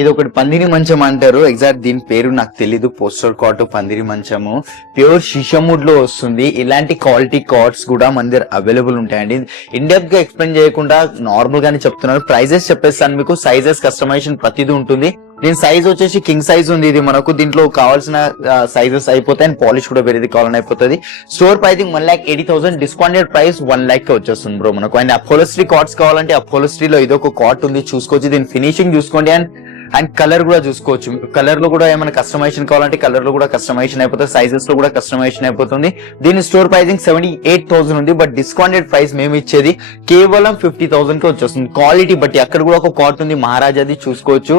ఇది ఒకటి పందిరి మంచం అంటారు, ఎగ్జాక్ట్ దీని పేరు నాకు తెలీదు. పోస్టల్ కాట్ పందిరి మంచము ప్యూర్ షిషముడ్ లో వస్తుంది. ఇలాంటి క్వాలిటీ కాట్స్ కూడా మన దగ్గర అవైలబుల్ ఉంటాయండి. ఇన్ డెప్త్ గా ఎక్స్ప్లెయిన్ చేయకుండా నార్మల్ గానే చెప్తున్నాను. ప్రైజెస్ చెప్పేస్తాను మీకు, సైజెస్ కస్టమైజేషన్ ప్రతిదీ ఉంటుంది. దీని సైజ్ వచ్చేసి కింగ్ సైజ్ ఉంది. ఇది మనకు దీంట్లో కావాల్సిన సైజెస్ అయిపోతాయి అండ్ పాలిష్ కూడా వేరేది కావాలని అయిపోతుంది. Store pricing 1,80,000, discounted price 1 lakh వచ్చేస్తుంది బ్రో మనకు. అండ్ అపోలోస్ట్రీ కాట్స్ కావాలంటే అపోలోస్ట్రీలో ఇదొక కాట్ ఉంది, చూసుకోవచ్చు. దీని ఫినిషింగ్ చూసుకోండి అండ్ కలర్ కూడా చూసుకోవచ్చు. కలర్ లో కూడా ఏమైనా కస్టమైజేషన్ కావాలంటే కలర్ లో కూడా కస్టమైజేషన్ అయిపోతుంది, సైజెస్ లో కూడా కస్టమైజేషన్ అయిపోతుంది. దీని స్టోర్ ప్రైసింగ్ 78,000 ఉంది, బట్ డిస్కౌంటెడ్ ప్రైస్ మేము ఇచ్చేది కేవలం 50,000 కి వచ్చేస్తుంది. క్వాలిటీ బట్టి అక్కడ కూడా ఒక కాట్ ఉంది మహారాజాది, చూసుకోవచ్చు.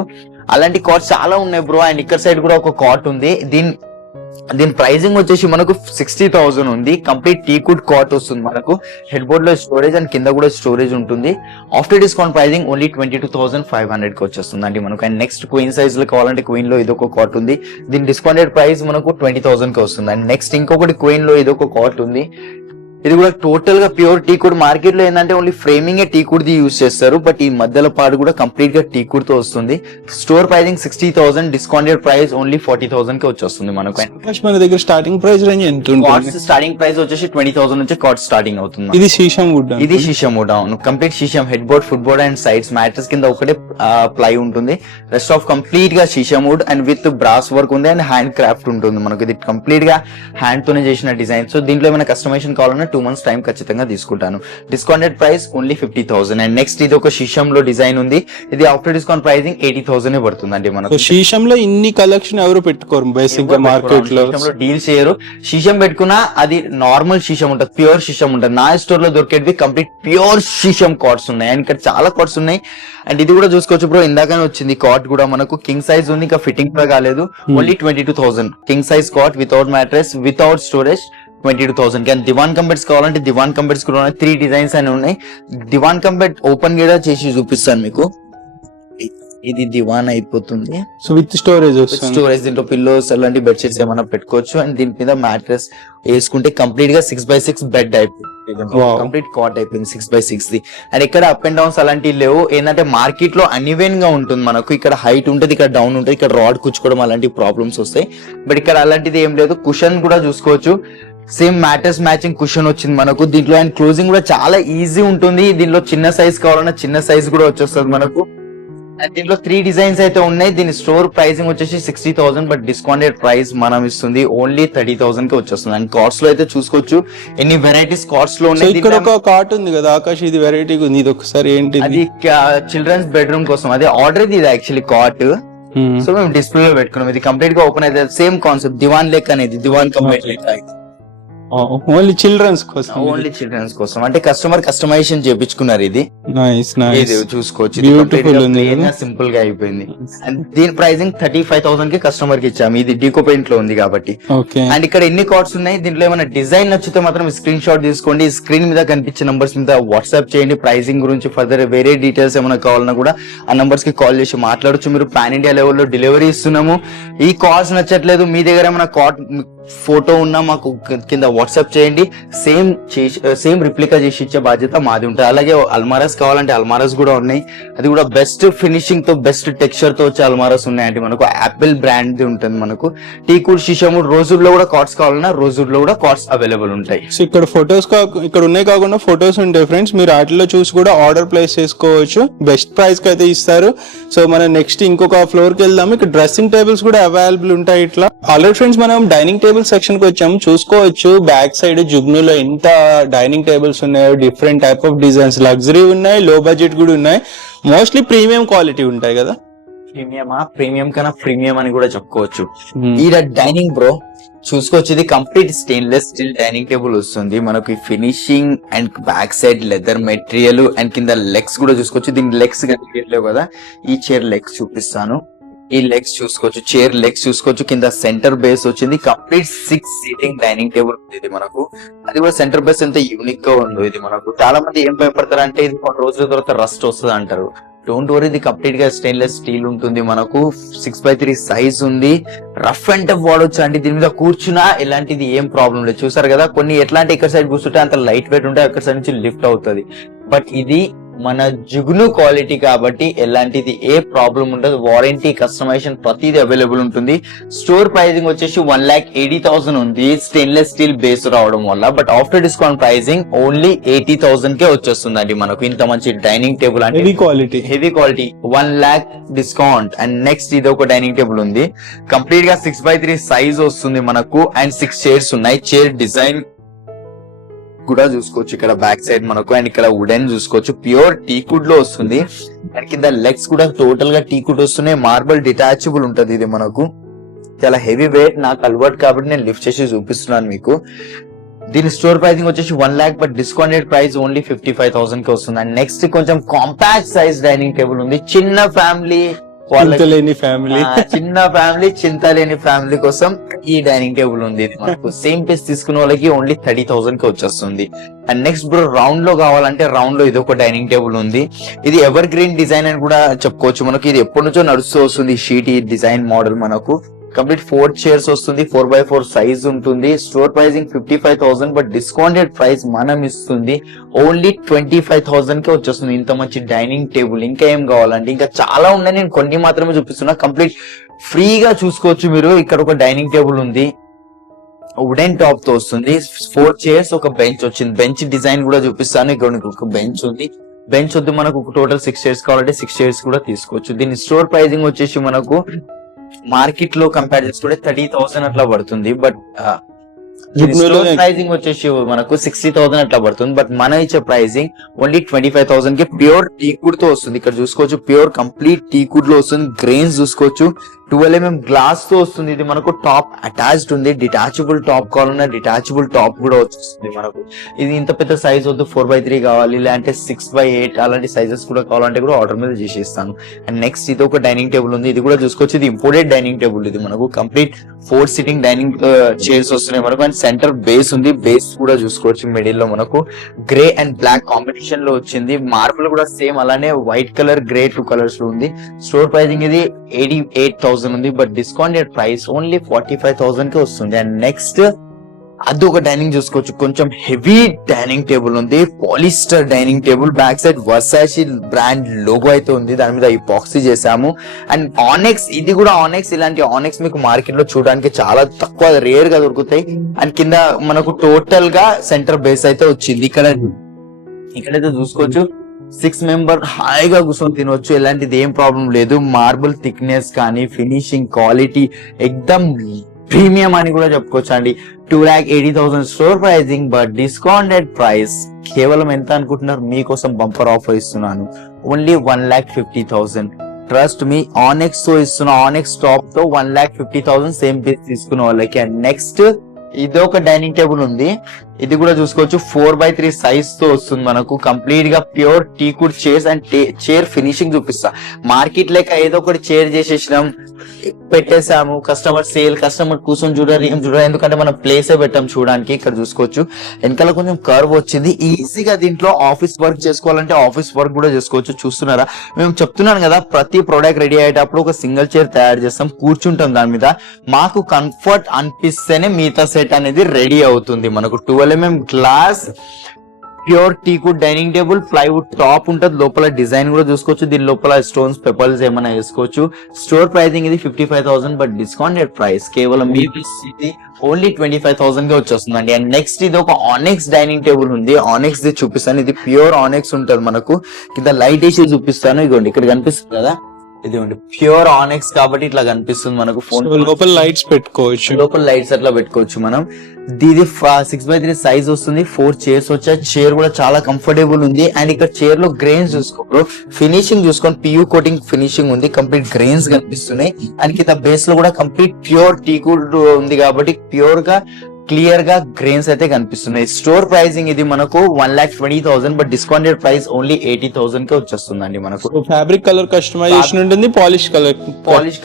అలాంటి కార్డ్స్ చాలా ఉన్నాయి బ్రో. అండ్ ఇక్కడ సైడ్ కూడా ఒక కార్ట్ ఉంది. దీని ప్రైసింగ్ వచ్చేసి మనకు 60,000 ఉంది. కంప్లీట్ టీకుడ్ కాట్ వస్తుంది మనకు. హెడ్ బోర్డ్ లో స్టోరేజ్ అండ్ కింద కూడా స్టోరేజ్ ఉంటుంది. ఆఫ్టర్ డిస్కౌంట్ ప్రైసింగ్ ఓన్లీ 22,500 కి వచ్చేస్తుంది అండి మనకు. అండ్ నెక్స్ట్ క్వీన్ సైజ్ లో కావాలంటే క్వీన్ లో ఇదొక కాట్ ఉంది. దీని డిస్కౌంటెడ్ ప్రైస్ మనకు 20,000 కి వస్తుంది. అండ్ నెక్స్ట్ ఇంకొకటి క్వీన్ లో ఇదొక కాట్ ఉంది. ఇది కూడా టోటల్ గా ప్యూర్ టీకుడ్. మార్కెట్ లో ఏంటంటే ఓన్లీ ఫ్రేమింగ్ టీకుడ్ ది యూజ్ చేస్తారు, బట్ ఈ మధ్యలో పాటు కూడా కంప్లీట్ గా టీకుడ్ తో వస్తుంది. Store pricing 60,000, discounted price only 40,000 కి వచ్చేస్తుంది మనకు. మన దగ్గర స్టార్టింగ్ ప్రైస్ రేంజ్ ఎంత ఉంటుంది? స్టార్టింగ్ ప్రైస్ వచ్చేసి 20,000 నుంచి కార్డ్ స్టార్టింగ్ అవుతుంది. ఇది శీషం వుడ్, ఇది శీషం వుడ్ అవును. Complete sheesham. Headboard, footboard and sides mattress కింద ఒకటే ప్లై ఉంటుంది. రెస్ట్ ఆఫ్ కంప్లీట్ గా sheesham wood and with brass work ఉంది అండ్ హ్యాండ్ క్రాఫ్ట్ ఉంటుంది మనకు. ఇది కంప్లీట్ గా హ్యాండ్ తోనే చేసిన డిజైన్. సో దీంట్లో ఏమైనా కస్టమైజేషన్ కావాలన్నా 2 months టైం ఖచ్చితంగా తీసుకుంటాను. Discounted price only 50,000. And next ఇది ఒక శీషం లో డిజైన్ ఉంది. ఇది ఆఫ్టర్ డిస్కౌంట్ ప్రైసింగ్ 80,000 పడుతుంది అండి మనకు. శీషం లో ఇన్ని కలెక్షన్ ఎవరు పెట్టుకోరు బేసిక్ గా మార్కెట్ లో. డీల్ చేయరు. శీషం పెట్టుకున్నా అది నార్మల్ శీషం ఉంటుంది, ప్యూర్ శీషం ఉంటుంది. నా స్టోర్ లో దొరికేది కంప్లీట్ ప్యూర్ శీషం కార్డ్స్ ఉన్నాయి. అండ్ ఇక్కడ చాలా కార్డ్స్ ఉన్నాయి. అండ్ ఇది కూడా చూసుకోవచ్చు బ్రో, ఇందాకనే వచ్చింది కార్డ్ కూడా మనకు. కింగ్ సైజ్ ఉంది, ఇంకా ఫిట్టింగ్ కూడా కాలేదు. Only 22,000 king size card without mattress, without storage 22,000. కానీ దివాన్ కంబెట్స్ కావాలంటే దివాన్ కంబెట్స్ కూడా ఉన్నాయి. 3 డిజైన్స్ అని ఉన్నాయి. దివాన్ కంబెట్ ఓపెన్ కూడా చేసి చూపిస్తాను మీకు. ఇది దివాన్ అయిపోతుంది. So with storage storage. దీంట్లో పిల్లోస్ అలాంటి బెడ్షీట్స్ ఏమైనా పెట్టుకోవచ్చు. అండ్ దీని మీద మ్యాట్రెస్ వేసుకుంటే కంప్లీట్ గా 6x6 బెడ్ అయిపోయింది. కంప్లీట్ కాట్ అయిపోయింది 6x6 ది. అండ్ ఇక్కడ అప్ అండ్ డౌన్స్ అలాంటివి లేవు. ఏంటంటే మార్కెట్ లో అన్ఈవెన్ గా ఉంటుంది మనకు. ఇక్కడ హైట్ ఉంటుంది, ఇక్కడ డౌన్ ఉంటుంది, ఇక్కడ రాడ్ కూర్చుకోవడం అలాంటి ప్రాబ్లమ్స్ వస్తాయి. బట్ ఇక్కడ అలాంటిది ఏం లేదు. కుషన్ కూడా చూసుకోవచ్చు. సేమ్ మ్యాటర్స్ మ్యాచింగ్ కుషన్ వచ్చింది మనకు దీంట్లో. అండ్ క్లోజింగ్ కూడా చాలా ఈజీ ఉంటుంది. దీనిలో చిన్న సైజ్ కావాలన్నా చిన్న సైజ్ కూడా వచ్చేస్తుంది మనకు. అండ్ దీంట్లో 3 డిజైన్స్ అయితే ఉన్నాయి. దీని స్టోర్ ప్రైసింగ్ వచ్చేసి 60,000, బట్ డిస్కౌంటెడ్ ప్రైస్ మనం ఇస్తుంది ఓన్లీ 30,000 కి వచ్చేస్తుంది. అండ్ కార్డ్స్ లో అయితే చూసుకోవచ్చు ఎన్ని వెరైటీస్ కార్డ్స్ లో ఉన్నాయి. ఇక్కడ ఒక కార్ట్ ఉంది కదా ఆకాష్, ఇది వెరైటీ ఉంది. ఇది ఒకసారి ఏంటి? అది చిల్డ్రన్స్ బెడ్రూమ్ కోసం. అది ఆర్డర్ ఇది యాక్చువల్లీ కార్ట్. సో మేము డిస్ప్లే లో పెట్టుకున్నాం. ఇది కంప్లీట్ గా ఓపెన్ అయితే సేమ్ కాన్సెప్ట్ దివాన్ లెక్ అనేది. దివాన్ కంప్లీట్ లెక్ ఓన్లీ చిల్డ్రన్స్ కోసం. ఓన్లీ చిల్డ్రన్స్ కోసం అంటే కస్టమర్ కస్టమైజేషన్ చేపించుకున్నారు. ఇది చూసుకోవచ్చు. సింపుల్ గా అయిపోయింది. అండ్ దీని ప్రైసింగ్ 35,000 కి కస్టమర్ కి ఇచ్చాము. ఇది డీకో పెయింట్ లో ఉంది కాబట్టి. అండ్ ఇక్కడ ఎన్ని కార్డ్స్ ఉన్నాయి. దీంట్లో ఏమైనా డిజైన్ నచ్చితే మాత్రం స్క్రీన్ షాట్ తీసుకోండి. స్క్రీన్ మీద కనిపించే నంబర్స్ మీద వాట్సాప్ చేయండి. ప్రైసింగ్ గురించి ఫర్దర్ వేరే డీటెయిల్స్ ఏమైనా కావాలన్నా కూడా ఆ నంబర్స్ కి కాల్ చేసి మాట్లాడొచ్చు. మీరు పాన్ ఇండియా లెవెల్లో డెలివరీ ఇస్తున్నాము. ఈ కార్డ్స్ నచ్చట్లేదు, మీ దగ్గర ఏమైనా కార్డ్ ఫోటో ఉన్నా మాకు కింద వాట్సాప్ చేయండి. సేమ్ రిప్లికా చేసి ఇచ్చే బాధ్యత మాది ఉంటుంది. అలాగే అల్మారాస్ కావాలంటే అల్మారాస్ కూడా ఉన్నాయి. అది కూడా బెస్ట్ ఫినిషింగ్ తో బెస్ట్ టెక్స్చర్ తో వచ్చే అల్మారాస్ ఉన్నాయంటే మనకు. యాపిల్ బ్రాండ్ ఉంటుంది మనకు. టీకుడ్ శిషముడ్ రోజుడ్ లో కూడా కార్డ్స్ కావాలన్నా రోజుడ్ లో కూడా కార్డ్స్ అవైలబుల్ ఉంటాయి. సో ఇక్కడ ఫొటోస్ ఇక్కడ ఉన్నాయి కాకుండా ఫొటోస్ ఉంటాయి ఫ్రెండ్స్. మీరు వాటిలో చూసి కూడా ఆర్డర్ ప్లేస్ చేసుకోవచ్చు. బెస్ట్ ప్రైస్ కి అయితే ఇస్తారు. సో మనం నెక్స్ట్ ఇంకొక ఫ్లోర్ కి వెళ్దాము. ఇక్కడ డ్రెస్సింగ్ టేబుల్స్ కూడా అవైలబుల్ ఉంటాయి. ఇట్లా ఆల్రెడీ ఫ్రెండ్స్ మనం డైనింగ్ టేబుల్ సెక్షన్ కి వచ్చాము. చూసుకోవచ్చు బ్యాక్ సైడ్ జుగ్నూలో ఎంత డైనింగ్ టేబుల్స్ ఉన్నాయో. Different type of designs, luxury ఉన్నాయి, లో బడ్జెట్ కూడా ఉన్నాయి. మోస్ట్లీ ప్రీమియం క్వాలిటీ ఉంటాయి కదా. ప్రీమియం కన్నా ప్రీమియం అని కూడా చెప్పుకోవచ్చు. ఈ డైనింగ్ బ్రో చూసుకోవచ్చు. ఇది complete stainless steel dining table వస్తుంది మనకి. Finishing and back side leather material and కింద లెగ్స్ కూడా చూసుకోవచ్చు. దీని లెగ్స్ కనిపించలేవు కదా, ఈ చైర్ లెగ్స్ చూపిస్తాను. ఈ లెగ్స్ చూసుకోవచ్చు, చైర్ లెగ్స్ చూసుకోవచ్చు. కింద సెంటర్ బేస్ వచ్చింది. కంప్లీట్ 6 సీటింగ్ డైనింగ్ టేబుల్ ఉంది ఇది మనకు. అది కూడా సెంటర్ బేస్ ఎంత యూనిక్ గా ఉందో ఇది మనకు. చాలా మంది ఏం భయపడతారు అంటే ఇది కొన్ని రోజుల తర్వాత రస్ట్ వస్తుంది అంటారు. డోంట్ వరీ, ఇది కంప్లీట్ గా స్టెయిన్లెస్ స్టీల్ ఉంటుంది మనకు. 6x3 సైజ్ ఉంది. రఫ్ అండ్ టఫ్ వాడొచ్చు అండి. దీని మీద కూర్చున్నా ఇలాంటిది ఏం ప్రాబ్లం లేదు. చూసారు కదా, కొన్ని ఎట్లాంటి ఇక్కడ సైడ్ కూర్చుంటే అంత లైట్ వెయిట్ ఉంటే అక్కడ సైడ్ నుంచి లిఫ్ట్ అవుతుంది. బట్ ఇది మన జుగ్ను క్వాలిటీ కాబట్టి ఎలాంటిది ఏ ప్రాబ్లం ఉండదు, వారంటీ కస్టమైజేషన్ ప్రతిదీ అవైలబుల్ ఉంటుంది. స్టోర్ ప్రైజింగ్ వచ్చేసి 1,80,000 ఉంది స్టెయిన్లెస్ స్టీల్ బేస్ రావడం వల్ల. But after discount pricing only 80,000 కే వచ్చేస్తుందండి మనకు ఇంత మంచి డైనింగ్ టేబుల్. అంటే heavy quality 1 lakh discount. And next ఇది ఒక డైనింగ్ టేబుల్ ఉంది, కంప్లీట్ గా 6x3 సైజ్ వస్తుంది మనకు. అండ్ 6 చైర్స్ ఉన్నాయి. చైర్ డిజైన్ కూడా చూసుకోవచ్చు ఇక్కడ బ్యాక్ సైడ్ మనకు. అండ్ ఇక్కడ వుడెన్ చూసుకోవచ్చు, ప్యూర్ టీకుడ్ లో వస్తుంది. అండ్ కింద లెగ్స్ కూడా టోటల్ గా టీకుడ్ వస్తున్నాయి. మార్బల్ డిటాచబుల్ ఉంటది ఇది మనకు, చాలా హెవీ వెయిట్. నాకు అలవాటు కాబట్టి నేను లిఫ్ట్ చేసి చూపిస్తున్నాను మీకు. దీని స్టోర్ ప్రైసింగ్ వచ్చేసి 1 lakh, but discounted price only 55,000 కి వస్తుంది. అండ్ నెక్స్ట్ కొంచెం కాంపాక్ట్ సైజ్ డైనింగ్ టేబుల్ ఉంది, చిన్న ఫ్యామిలీ చిన్న ఫ్యామిలీ చింత లేని ఫ్యామిలీ కోసం ఈ డైనింగ్ టేబుల్ ఉంది. ఇది మనకు సేమ్ పీస్ తీసుకున్న వాళ్ళకి ఓన్లీ 30,000 కి వచ్చేస్తుంది. అండ్ నెక్స్ట్ బ్రో రౌండ్ లో కావాలంటే రౌండ్ లో ఇది ఒక డైనింగ్ టేబుల్ ఉంది. ఇది ఎవర్ గ్రీన్ డిజైన్ అని కూడా చెప్పుకోవచ్చు మనకి. ఇది ఎప్పటి నుంచో నడుస్తూ వస్తుంది షీట్ ఈ డిజైన్ మోడల్ మనకు. కంప్లీట్ 4 చైర్స్ వస్తుంది, 4x4 సైజ్ ఉంటుంది. Store pricing 55,000, but discounted price మనం ఇస్తుంది ఓన్లీ 25,000 కే వచ్చేస్తుంది. ఇంత మంచి డైనింగ్ టేబుల్ ఇంకా ఏం కావాలంటే ఇంకా చాలా ఉన్నాయి, నేను కొన్ని మాత్రమే చూపిస్తున్నా. కంప్లీట్ ఫ్రీగా చూసుకోవచ్చు మీరు. ఇక్కడ ఒక డైనింగ్ టేబుల్ ఉంది, వుడెన్ టాప్ తో వస్తుంది. 4 చైర్స్, ఒక బెంచ్ వచ్చింది. బెంచ్ డిజైన్ కూడా చూపిస్తాను. ఇక్కడ ఒక బెంచ్ ఉంది. బెంచ్ వద్దు మనకు టోటల్ 6 చైర్స్ కావాలంటే 6 చైర్స్ కూడా తీసుకోవచ్చు. దీని స్టోర్ ప్రైసింగ్ వచ్చేసి మనకు మార్కెట్ లో కంపేర్ చేసుకుంటే 30,000 అట్లా పడుతుంది. బట్ ప్రైజింగ్ వచ్చేసి మనకు 60,000 అట్లా పడుతుంది. బట్ మన ఇచ్చే ప్రైజింగ్ ఓన్లీ 25,000 కి ప్యూర్ టీకుడ్ తో వస్తుంది. ఇక్కడ చూసుకోవచ్చు ప్యూర్ కంప్లీట్ టీకుడ్ లో వస్తుంది. గ్రెయిన్స్ చూసుకోవచ్చు, 12mm గ్లాస్ తో వస్తుంది. ఇది మనకు టాప్ అటాచ్డ్ ఉంది. డిటాచబుల్ టాప్ కావాలన్నా డిటాచబుల్ టాప్ కూడా వచ్చేస్తుంది మనకు. ఇది ఇంత పెద్ద సైజ్ వద్దు, 4x3 కావాలి లేదంటే 6x8 అలాంటి సైజెస్ కూడా కావాలంటే కూడా ఆర్డర్ మీద చేసేస్తాను. అండ్ నెక్స్ట్ ఇది ఒక డైనింగ్ టేబుల్ ఉంది, ఇది కూడా చూసుకోవచ్చు. ఇది ఇంపోర్టెడ్ డైనింగ్ టేబుల్. ఇది మనకు కంప్లీట్ 4 సిట్టింగ్ డైనింగ్ చైర్స్ వస్తున్నాయి మనకు. అండ్ సెంటర్ బేస్ ఉంది, బేస్ కూడా చూసుకోవచ్చు. మిడిల్ లో మనకు గ్రే అండ్ బ్లాక్ కాంబినేషన్ లో వచ్చింది. మార్బుల్ కూడా సేమ్ అలానే వైట్ కలర్ గ్రే 2 కలర్స్ లో ఉంది. స్టోర్ ప్రైసింగ్ ఇది 88,000 ఉంది, బట్ డిస్కౌంటెడ్ ప్రైస్ ఓన్లీ 45,000 కి వస్తుంది. అండ్ నెక్స్ట్ అది ఒక డైనింగ్ చూసుకోవచ్చు, కొంచెం హెవీ డైనింగ్ టేబుల్ ఉంది. Polyester dining table, back side వర్సాచి brand logo అయితే ఉంది, దాని మీద ఈపాక్సీ చేసాము. అండ్ ఆనెక్స్, ఇది కూడా ఆనెక్స్. ఇలాంటి ఆనెక్స్ మీకు మార్కెట్ లో చూడడానికి చాలా తక్కువ, రేర్ గా దొరుకుతాయి. అండ్ కింద మనకు టోటల్ గా సెంటర్ బేస్ అయితే వచ్చింది. ఇక్కడైతే చూసుకోవచ్చు 6 మెంబర్ హాయిగా కూర్చొని తినవచ్చు, ఎలాంటిది ఏం ప్రాబ్లం లేదు. మార్బుల్ థిక్నెస్ కానీ ఫినిషింగ్ క్వాలిటీ ఎక్దమ్ ప్రీమియం అని కూడా చెప్పుకోవచ్చు అండి. 2,80,000 store pricing, but discounted price కేవలం ఎంత అనుకుంటున్నారు? మీకోసం బంపర్ ఆఫర్ ఇస్తున్నాను, ఓన్లీ 1,50,000. ట్రస్ట్ మీ, ఆనెక్స్ తో ఇస్తున్నా. ఆనెక్స్ టాప్ తో 1,50,000 సేమ్ పీస్ తీసుకున్న వాళ్ళకి. అండ్ నెక్స్ట్ ఇది ఒక డైనింగ్ టేబుల్ ఉంది, ఇది కూడా చూసుకోవచ్చు. 4x3 సైజ్ తో వస్తుంది మనకు. కంప్లీట్ గా pure టీకుడ్ chairs. And chair finishing చూపిస్తా. మార్కెట్ లేక ఏదో ఒకటి చైర్ చేసేసినాం, పెట్టేసాము, కస్టమర్ కూర్చొని చూడాలి ఏం చూడాలి, ఎందుకంటే మనం ప్లేసే పెట్టాం చూడడానికి. ఇక్కడ చూసుకోవచ్చు వెనకాల కొంచెం కర్వ్ వచ్చింది. ఈజీగా దీంట్లో ఆఫీస్ వర్క్ చేసుకోవాలంటే ఆఫీస్ వర్క్ కూడా చేసుకోవచ్చు. చూస్తున్నారా, మేము చెప్తున్నాను కదా, ప్రతి ప్రోడక్ట్ రెడీ అయ్యేటప్పుడు ఒక సింగిల్ చైర్ తయారు చేస్తాం, కూర్చుంటాం దాని మీద. మాకు కంఫర్ట్ అనిపిస్తేనే మిగతా సెట్ అనేది రెడీ అవుతుంది. మనకు 12mm glass pure టీకుడ్ dining table, plywood top ఉంటది. లోపల డిజైన్ కూడా చూసుకోవచ్చు. దీని లోపల స్టోన్స్ పెపల్స్ ఏమైనా వేసుకోవచ్చు. స్టోర్ ప్రైసింగ్ ఇది 55,000, బట్ డిస్కౌంటెడ్ ప్రైస్ కేవలం ఓన్లీ 25,000 గా వచ్చేస్తుందండి. అండ్ నెక్స్ట్ ఇది ఒక ఆనెక్స్ డైనింగ్ టేబుల్ ఉంది. ఆనెక్స్ ది చూపిస్తాను. ఇది ప్యూర్ ఆనెక్స్ ఉంటది మనకు. కింద లైట్ వేసి చూపిస్తాను. ఇదిగోండి ఇక్కడ కనిపిస్తుంది కదా, ఇదిగోండి ప్యూర్ ఆనెక్స్ కాబట్టి ఇట్లా కనిపిస్తుంది మనకు. ఫోన్ లోపల లైట్స్ పెట్టుకోవచ్చు, లోపల లైట్స్ అట్లా పెట్టుకోవచ్చు మనం. ఇది 6x3 సైజ్ వస్తుంది. 4 చైర్స్ వచ్చాయి. చైర్ కూడా చాలా కంఫర్టబుల్ ఉంది. అండ్ ఇక్కడ చైర్ లో గ్రెయిన్స్ చూసుకో, ఫినిషింగ్ చూసుకోండి, పియూ కోటింగ్ ఫినిషింగ్ ఉంది. కంప్లీట్ గ్రెయిన్స్ కనిపిస్తున్నాయి. అండ్ కింద బేస్ లో కూడా కంప్లీట్ ప్యూర్ టీకుడ్ ఉంది కాబట్టి ప్యూర్ గా క్లియర్ గా గ్రెయిన్స్ అయితే కనిపిస్తున్నాయి. స్టోర్ ప్రైసింగ్ ఇది మనకు 1,20,000, బట్ డిస్కౌంటెడ్ ప్రైస్ ఓన్లీ 80,000 కి వచ్చేస్తుందండి మనకు. ఫ్యాబ్రిక్ కలర్ కస్టమైజేషన్ ఉంటుంది, పాలిష్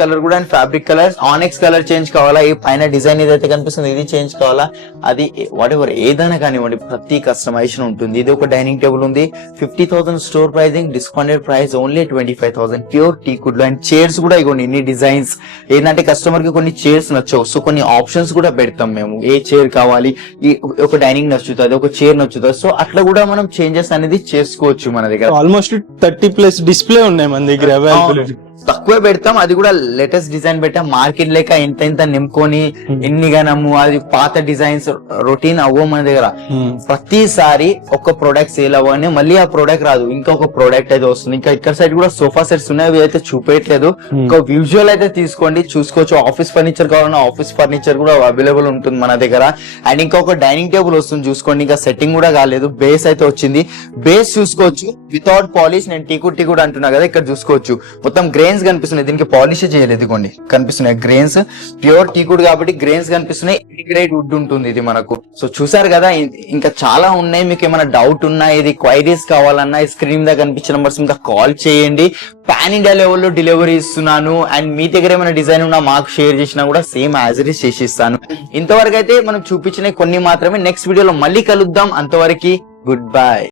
కలర్ కూడా. అండ్ ఫ్యాబ్రిక్ కలర్, ఆనెక్స్ కలర్ చేంజ్ కావాలా, ఈ పైన డిజైన్ ఏదైతే కనిపిస్తుంది ఇది చేంజ్ కావాలా, అది వాట్ ఎవర్ ఏదైనా కానివ్వండి, ప్రతి కస్టమైజేషన్ ఉంటుంది. ఇది ఒక డైనింగ్ టేబుల్ ఉంది, 50,000 store pricing, discounted price only 25,000 pure teakwood లో. అండ్ చైర్స్ కూడా ఇగోండి ఇన్ని డిజైన్స్. ఏంటంటే కస్టమర్ కి కొన్ని చైర్స్ నచ్చవు, సో కొన్ని ఆప్షన్స్ కూడా పెడతాం మేము. ఏ చైర్ కావాలి, ఈ ఒక డైనింగ్ నచ్చుతుంది, ఒక చైర్ నచ్చుతుంది. సో అట్లా కూడా మనం చేంజెస్ అనేది చేసుకోవచ్చు మన దగ్గర. ఆల్మోస్ట్ 30+ డిస్ప్లే ఉన్నాయి మన దగ్గర అవైలబిలిటీ. తక్కువే పెడతాం, అది కూడా లేటెస్ట్ డిజైన్ పెట్టాం. మార్కెట్ లేక ఇంత నింపుకొని ఎన్ని గనము అది పాత డిజైన్స్ రొటీన్ అవ్వ మన దగ్గర. ప్రతిసారి ఒక ప్రోడక్ట్ సేల్ అవ్వని మళ్ళీ ఆ ప్రోడక్ట్ రాదు, ఇంకొక ప్రోడక్ట్ అయితే వస్తుంది. ఇంకా ఇక్కడ సైడ్ కూడా సోఫా సెట్స్ ఉన్నాయి, అవి అయితే చూపేయట్లేదు. ఒక విజువల్ అయితే తీసుకోండి, చూసుకోవచ్చు. ఆఫీస్ ఫర్నిచర్ కావాలన్నా ఆఫీస్ ఫర్నిచర్ కూడా అవైలబుల్ ఉంటుంది మన దగ్గర. అండ్ ఇంకొక డైనింగ్ టేబుల్ వస్తుంది చూసుకోండి, ఇంకా సెట్టింగ్ కూడా కాలేదు, బేస్ అయితే వచ్చింది. బేస్ చూసుకోవచ్చు వితౌట్ పాలిష్. నేను టీకు కూడా అంటున్నా కదా, ఇక్కడ చూసుకోవచ్చు మొత్తం గ్రెయిన్స్ కనిపిస్తున్నాయి, దీనికి పాలిష్ చేయలేదు. ఇదిగోండి కనిపిస్తున్నాయి గ్రెయిన్స్, ప్యూర్ టీకుడ్ కాబట్టి గ్రెయిన్స్ కనిపిస్తున్నాయి. ఇంటిగ్రేట్ వుడ్ ఉంటుంది ఇది మనకు. సో చూసారు కదా, ఇంకా చాలా ఉన్నాయి. మీకు ఏమైనా డౌట్ ఉన్నా, ఇది క్వైరీస్ కావాలన్నా స్క్రీన్ మీద కనిపించిన నంబర్స్ మీద కాల్ చేయండి. పాన్ ఇండియా లెవెల్లో డెలివరీ ఇస్తున్నాను. అండ్ మీ దగ్గర ఏమైనా డిజైన్ ఉన్నా మాకు షేర్ చేసినా కూడా సేమ్ యాజ్ ఇట్ ఈస్ చేసి ఇస్తాను. ఇంతవరకు అయితే మనం చూపించిన కొన్ని మాత్రమే. నెక్స్ట్ వీడియోలో మళ్ళీ కలుద్దాం. అంతవరకు గుడ్ బై.